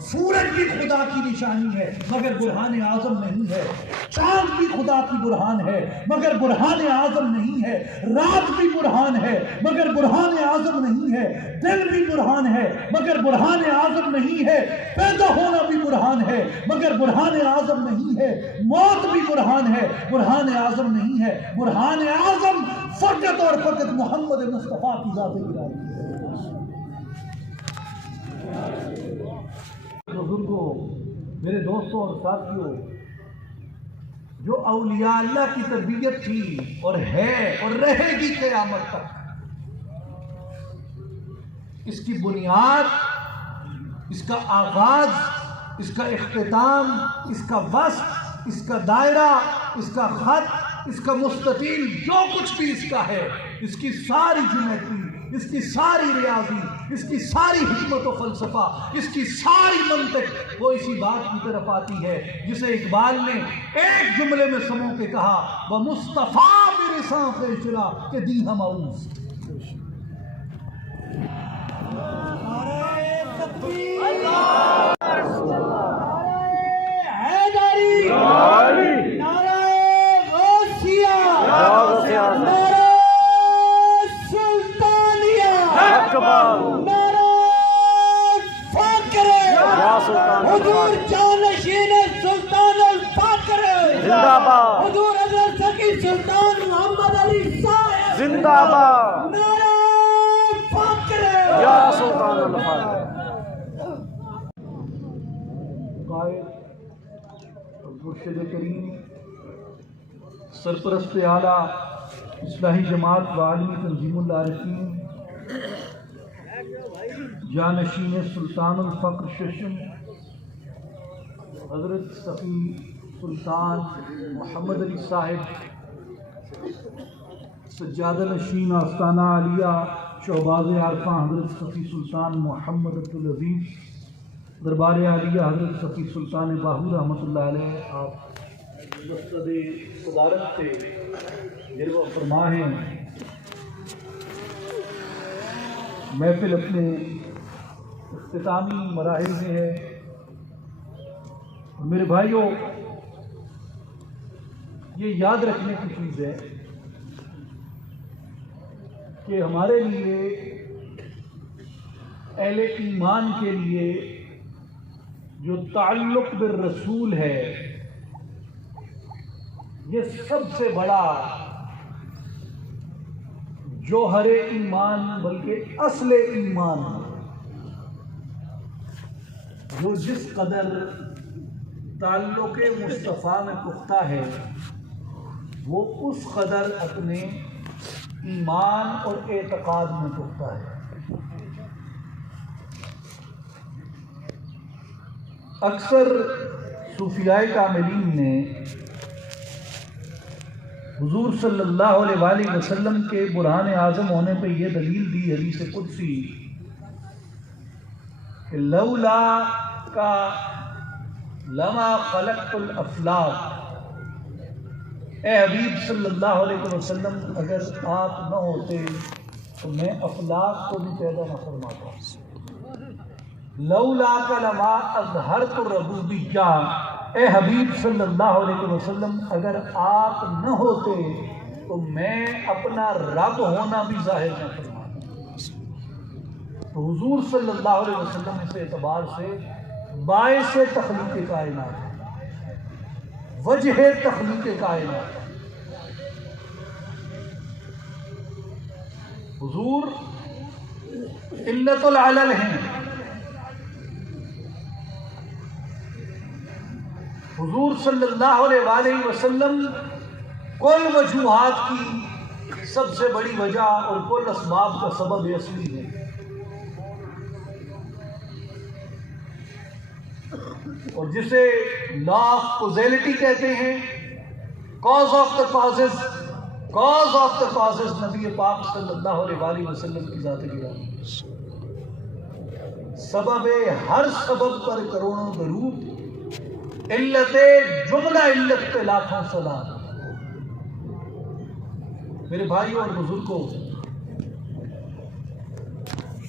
سورج بھی خدا کی نشانی ہے مگر برہان اعظم نہیں ہے، چاند بھی خدا کی برہان ہے مگر برہان اعظم نہیں ہے، رات بھی برہان ہے مگر برہان اعظم نہیں ہے، دن بھی برہان ہے مگر برہان اعظم نہیں ہے، پیدا ہونا بھی برہان ہے مگر برہان اعظم نہیں ہے، موت بھی برہان ہے، برہان اعظم نہیں ہے۔ برہان اعظم فقط اور فقط محمد مصطفیٰ کی ذات الہی ہے۔ بزرگوں، میرے دوستوں اور ساتھیوں، جو اولیاء اللہ کی تربیت تھی اور ہے اور رہے گی قیامت تک، اس کی بنیاد، اس کا آغاز، اس کا اختتام، اس کا وسط، اس کا دائرہ، اس کا خط، اس کا مستطیل، جو کچھ بھی اس کا ہے، اس کی ساری جیومیٹری، اس کی ساری ریاضی، اس کی ساری حکمت و فلسفہ، اس کی ساری منطق، وہ اسی بات کی طرف آتی ہے جسے اقبال نے ایک جملے میں سمو کے کہا، وَمُصْطَفَىٰ بِرِسَاں فیشرا کہ دی ہم آؤز۔ حضور جانشین سلطان الفاقر زندہ باد، حضور حضرت سکی سلطان محمد علی صاحب زندہ باد، نعرہ فاقر یا سلطان الفاقر۔ قائد اور مرشد کریم سرپرست اعلیٰ اصلاحی جماعت و عالمی تنظیم العارفین جانشین سلطان الفقر ششم حضرت صفی سلطان محمد علی صاحب، سجادہ نشین آستانہ عالیہ شہباز عارفاں حضرت صفی سلطان محمد عبدالعزیز، دربار عالیہ حضرت صفی سلطان باہو رحمۃ اللہ علیہ، آپ مستد صدارت سے جلوہ فرما ہیں۔ محفل اپنے اختتامی مراحل میں ہے۔ میرے بھائیوں، یہ یاد رکھنے کی چیز ہے کہ ہمارے لیے، اہل ایمان کے لیے، جو تعلق بالرسول ہے، یہ سب سے بڑا جوہر ایمان بلکہ اصل ایمان، جو جس قدر تعلق مصطفیٰ میں پختہ ہے وہ اس قدر اپنے ایمان اور اعتقاد میں پختہ ہے۔ اکثر صوفیاء کاملین نے حضور صلی اللہ علیہ وآلہ وسلم کے برہان اعظم ہونے پہ یہ دلیل دی حدیث قدسی کہ لولا کا لما خلقت الافلاک، اے حبیب صلی اللہ علیہ وسلم اگر آپ نہ ہوتے تو میں افلاک کو بھی پیدا نہ فرماتا۔ لولا کا لما اظہرت الربوبیہ، اے حبیب صلی اللہ علیہ وسلم اگر آپ نہ ہوتے تو میں اپنا رب ہونا بھی ظاہر نہ فرماتا۔ تو حضور صلی اللہ علیہ وسلم اس اعتبار سے باعث تخلیق کائنات، وجہ تخلیق کائنات، حضور علت العلل ہیں۔ حضور صلی اللہ علیہ وآلہ وسلم کل وجوہات کی سب سے بڑی وجہ اور کل اسباب کا سبب اصلی ہے، اور جسے لا آف کوزیلٹی کہتے ہیں، cause of the causes, cause of the causes نبی پاک صلی اللہ علیہ وآلہ وسلم کی ذات گرامی۔ سبب ہر سبب پر کروڑوں درود، علت جملہ علت پہ لاکھوں سلام۔ میرے بھائیوں اور بزرگوں،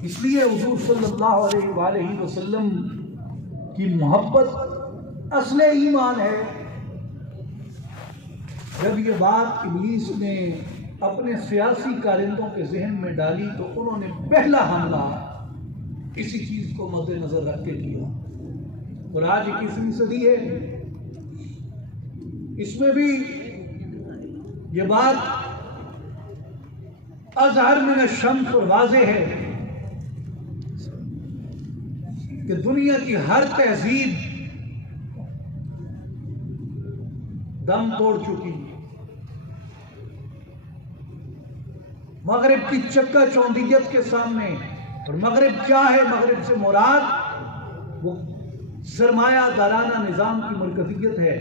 اس لیے حضور صلی اللہ علیہ وآلہ وسلم کی محبت اصل ایمان ہے۔ جب یہ بات ابلیس نے اپنے سیاسی کارندوں کے ذہن میں ڈالی تو انہوں نے پہلا حملہ اسی چیز کو مد نظر رکھ کے کیا، اور آج 21ویں صدی ہے، اس میں بھی یہ بات اظہر من الشمس اور واضح ہے کہ دنیا کی ہر تہذیب دم توڑ چکی، مغرب کی چکا چوندیت کے سامنے۔ اور مغرب کیا ہے؟ مغرب سے مراد وہ سرمایہ دارانہ نظام کی مرکزیت ہے۔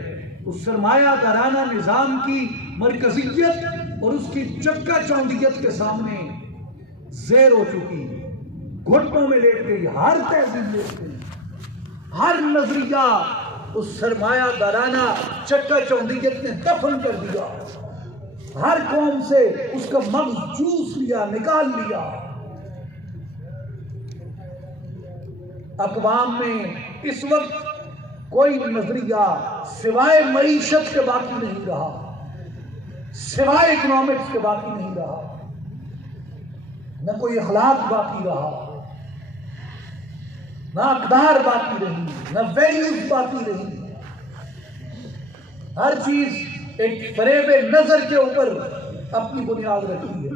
اس سرمایہ دارانہ نظام کی مرکزیت اور اس کی چکا چوندیت کے سامنے زیر ہو چکی، گھٹنوں میں لیٹ گئی، ہر تہذیب لیٹ گئی، ہر نظریہ اس سرمایہ دارانہ چکا چوندیت نے دفن کر دیا، ہر قوم سے اس کا مغز چوس لیا، نکال لیا۔ اقوام میں اس وقت کوئی نظریہ سوائے معیشت کے باقی نہیں رہا، سوائے اکنامکس کے باقی نہیں رہا، نہ کوئی اخلاق باقی رہا، نہ اقدار باقی رہی، نہ ویلیوز باقی رہی۔ ہر چیز ایک فریب نظر کے اوپر اپنی بنیاد رکھی ہے۔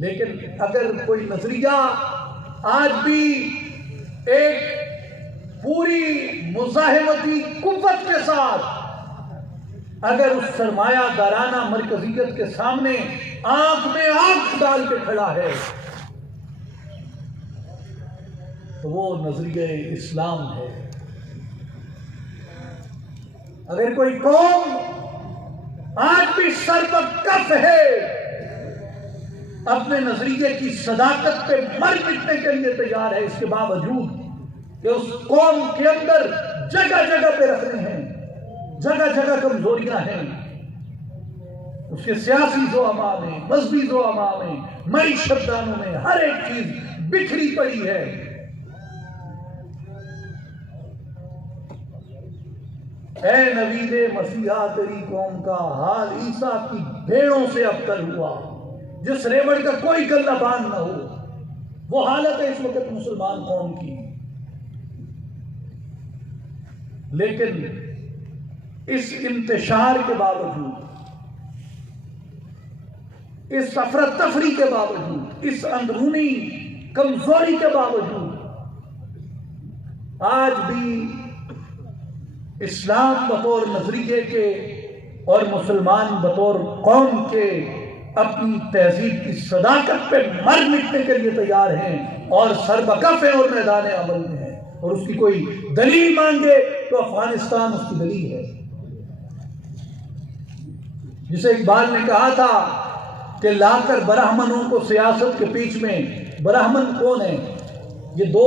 لیکن اگر کوئی نظریہ آج بھی ایک پوری مزاحمتی قوت کے ساتھ اگر اس سرمایہ دارانہ مرکزیت کے سامنے آنکھ میں آنکھ ڈال کے کھڑا ہے تو وہ نظریہ اسلام ہے۔ اگر کوئی قوم آج بھی سر پر کف ہے، اپنے نظریے کی صداقت پہ مر مٹنے کے لیے تیار ہے، اس کے باوجود کہ اس قوم کے اندر جگہ جگہ پہ رکھنے ہیں، جگہ جگہ کمزوریاں ہیں، اس کے سیاسی زعماء میں، مذہبی زعماء میں، معیشت دانوں میں ہر ایک چیز بکھری پڑی ہے۔ اے نوید مسیحا تیری قوم کا حال عیسیٰ کی بھیڑوں سے ابتر ہوا، جس ریوڑ کا کوئی گلہ بان نہ ہو۔ وہ حالت ہے اس وقت مسلمان قوم کی۔ لیکن اس انتشار کے باوجود، اس افراتفری کے باوجود، اس اندرونی کمزوری کے باوجود آج بھی اسلام بطور نظریے کے اور مسلمان بطور قوم کے اپنی تہذیب کی صداقت پہ مر مٹنے کے لیے تیار ہیں اور سربکف ہیں اور میدان عمل میں ہیں، اور اس کی کوئی دلیل مانگے تو افغانستان اس کی دلیل ہے۔ جسے اقبال نے کہا تھا کہ لا کر برہمنوں کو سیاست کے پیچ میں، برہمن کون ہیں؟ یہ دو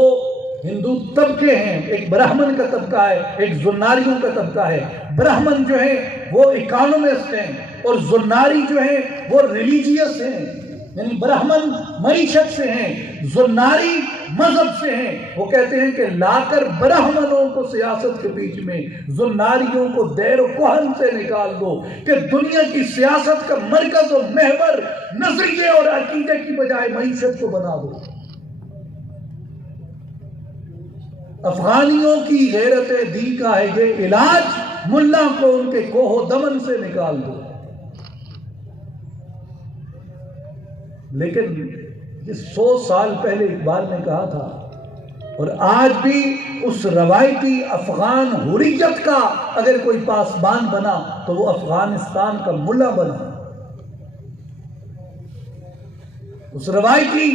ہندو طبقے ہیں، ایک برہمن کا طبقہ ہے، ایک زناریوں کا طبقہ ہے۔ برہمن جو ہیں وہ اکانومسٹ ہیں اور زناری جو ہیں وہ ریلیجیس ہیں، یعنی برہمن معیشت سے ہیں، زناری مذہب سے ہیں۔ وہ کہتے ہیں کہ لا کر برہمنوں کو سیاست کے بیچ میں، زناریوں کو دیر و کوہن سے نکال دو، کہ دنیا کی سیاست کا مرکز و محور نظریے اور عقیدے کی بجائے معیشت کو بنا دو۔ افغانیوں کی غیرت دی کا ہے یہ علاج، ملا کو ان کے کوہ و دمن سے نکال دو۔ لیکن یہ 100 سال پہلے اقبال نے کہا تھا، اور آج بھی اس روایتی افغان حریت کا اگر کوئی پاسبان بنا تو وہ افغانستان کا ملا بنا۔ اس روایتی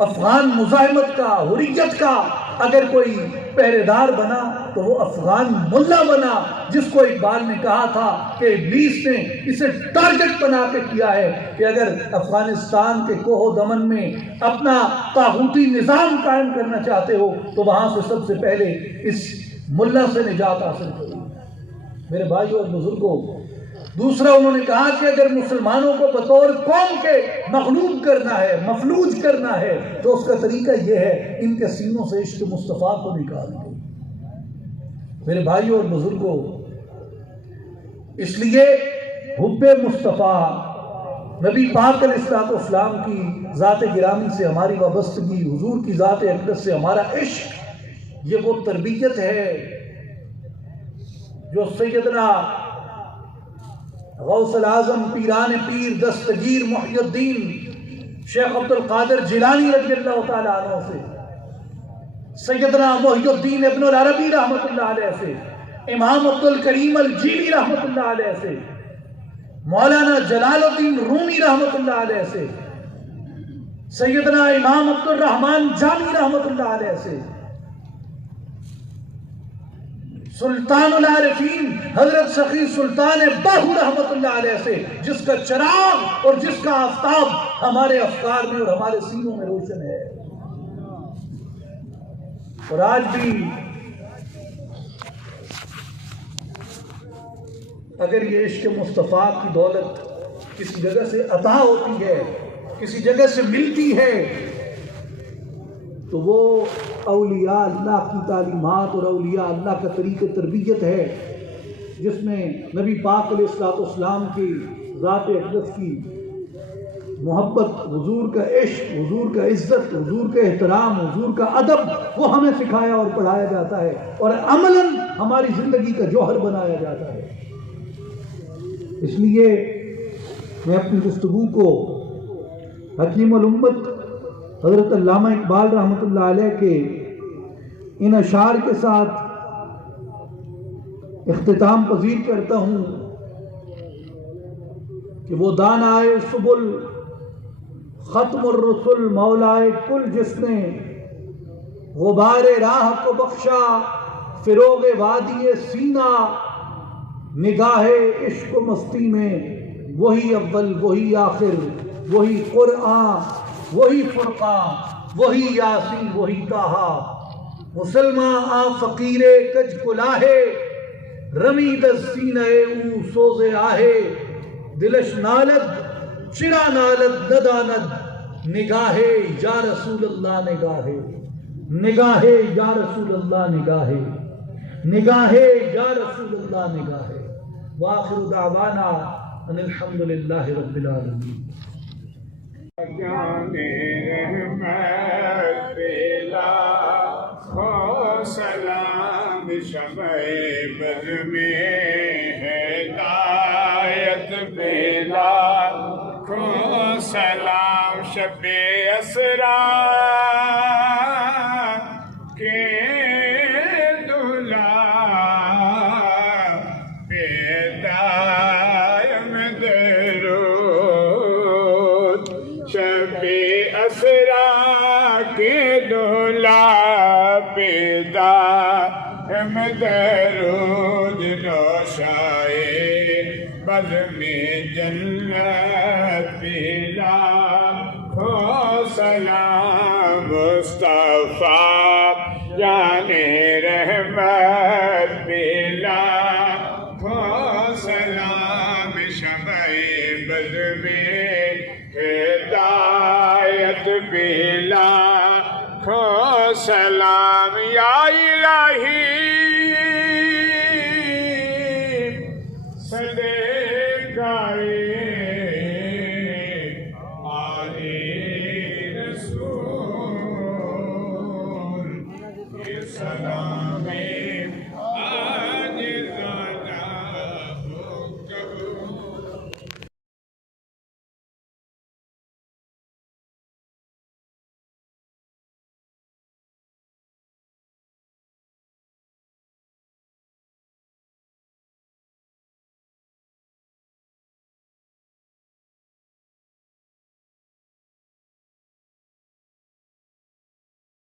افغان مزاحمت کا، حریت کا اگر کوئی پہرے دار بنا تو وہ افغان ملا بنا، جس کو اقبال نے کہا تھا کہ ابلیس نے اسے ٹارگٹ بنا کے کیا ہے کہ اگر افغانستان کے کوہ و دمن میں اپنا طاغوتی نظام قائم کرنا چاہتے ہو تو وہاں سے سب سے پہلے اس ملا سے نجات حاصل کرو۔ میرے بھائیوں اور بزرگوں، دوسرا انہوں نے کہا کہ اگر مسلمانوں کو بطور قوم کے مغلوب کرنا ہے، مفلوج کرنا ہے، تو اس کا طریقہ یہ ہے ان کے سینوں سے عشق مصطفیٰ کو نکال دو۔ میرے بھائیوں اور بزرگوں، اس لیے حب مصطفیٰ، نبی پاک علیہ السلام کی ذات گرامی سے ہماری وابستگی، حضور کی ذات اقدس سے ہمارا عشق، یہ وہ تربیت ہے جو سیدنا غوث العظم پیران پیر دستگیر محی الدین شیخ عبد القادر جیلانی رضی اللہ تعالیٰ عنہ سے، سیدنا محی الدین ابن العربی رحمۃ اللہ علیہ سے، امام عبد الکریم الجیلی رحمۃ اللہ علیہ سے، مولانا جلال الدین رومی رحمۃ اللہ علیہ سے، سیدنا امام عبد الرحمن جامی رحمۃ اللہ علیہ سے، سلطان العارفین حضرت سخی سلطان باہو رحمۃ اللہ علیہ سے، جس کا چراغ اور جس کا آفتاب ہمارے افکار میں اور ہمارے سینوں میں روشن ہے۔ اور آج بھی اگر یہ عشق مصطفیٰ کی دولت کسی جگہ سے عطا ہوتی ہے، کسی جگہ سے ملتی ہے، تو وہ اولیاء اللہ کی تعلیمات اور اولیاء اللہ کا طریق تربیت ہے، جس میں نبی پاک علیہ السلام کی ذات اقدس کی محبت، حضور کا عشق، حضور کا عزت، حضور کا احترام، حضور کا ادب وہ ہمیں سکھایا اور پڑھایا جاتا ہے، اور عملاً ہماری زندگی کا جوہر بنایا جاتا ہے۔ اس لیے میں اپنی گفتگو کو حکیم الامت حضرت علامہ اقبال رحمۃ اللہ علیہ کے ان اشعار کے ساتھ اختتام پذیر کرتا ہوں کہ وہ دانائے سبل ختم الرسل مولائے کل، جس نے غبار راہ کو بخشا فروغ وادی سینہ، نگاہ عشق و مستی میں وہی اول وہی آخر، وہی قرآن وہی فرقان، وہی یاسین وہی طٰہٰ، مسلمان آ فقیر کج کلاہے، رمید سینہ او سوز آہے، دلش نالد چرا نالد نداند، نگاہے یا رسول اللہ نگاہے، نگاہے یا رسول اللہ نگاہے، نگاہے یا رسول اللہ نگاہے۔ وآخر دعوانا ان الحمدللہ رب العالمین۔ جانے رحمت پیلا خو سلام شمع بر میں ہدایت پیلا اسرا کے دلہا پہ دائم درود شب اسرا کے دلہا پہ دائم درود نوشائے بزم جنت پلا سلام مصطفیٰ جان رحمت پلا سلام شمع بزم ہدایت پلا سلام یا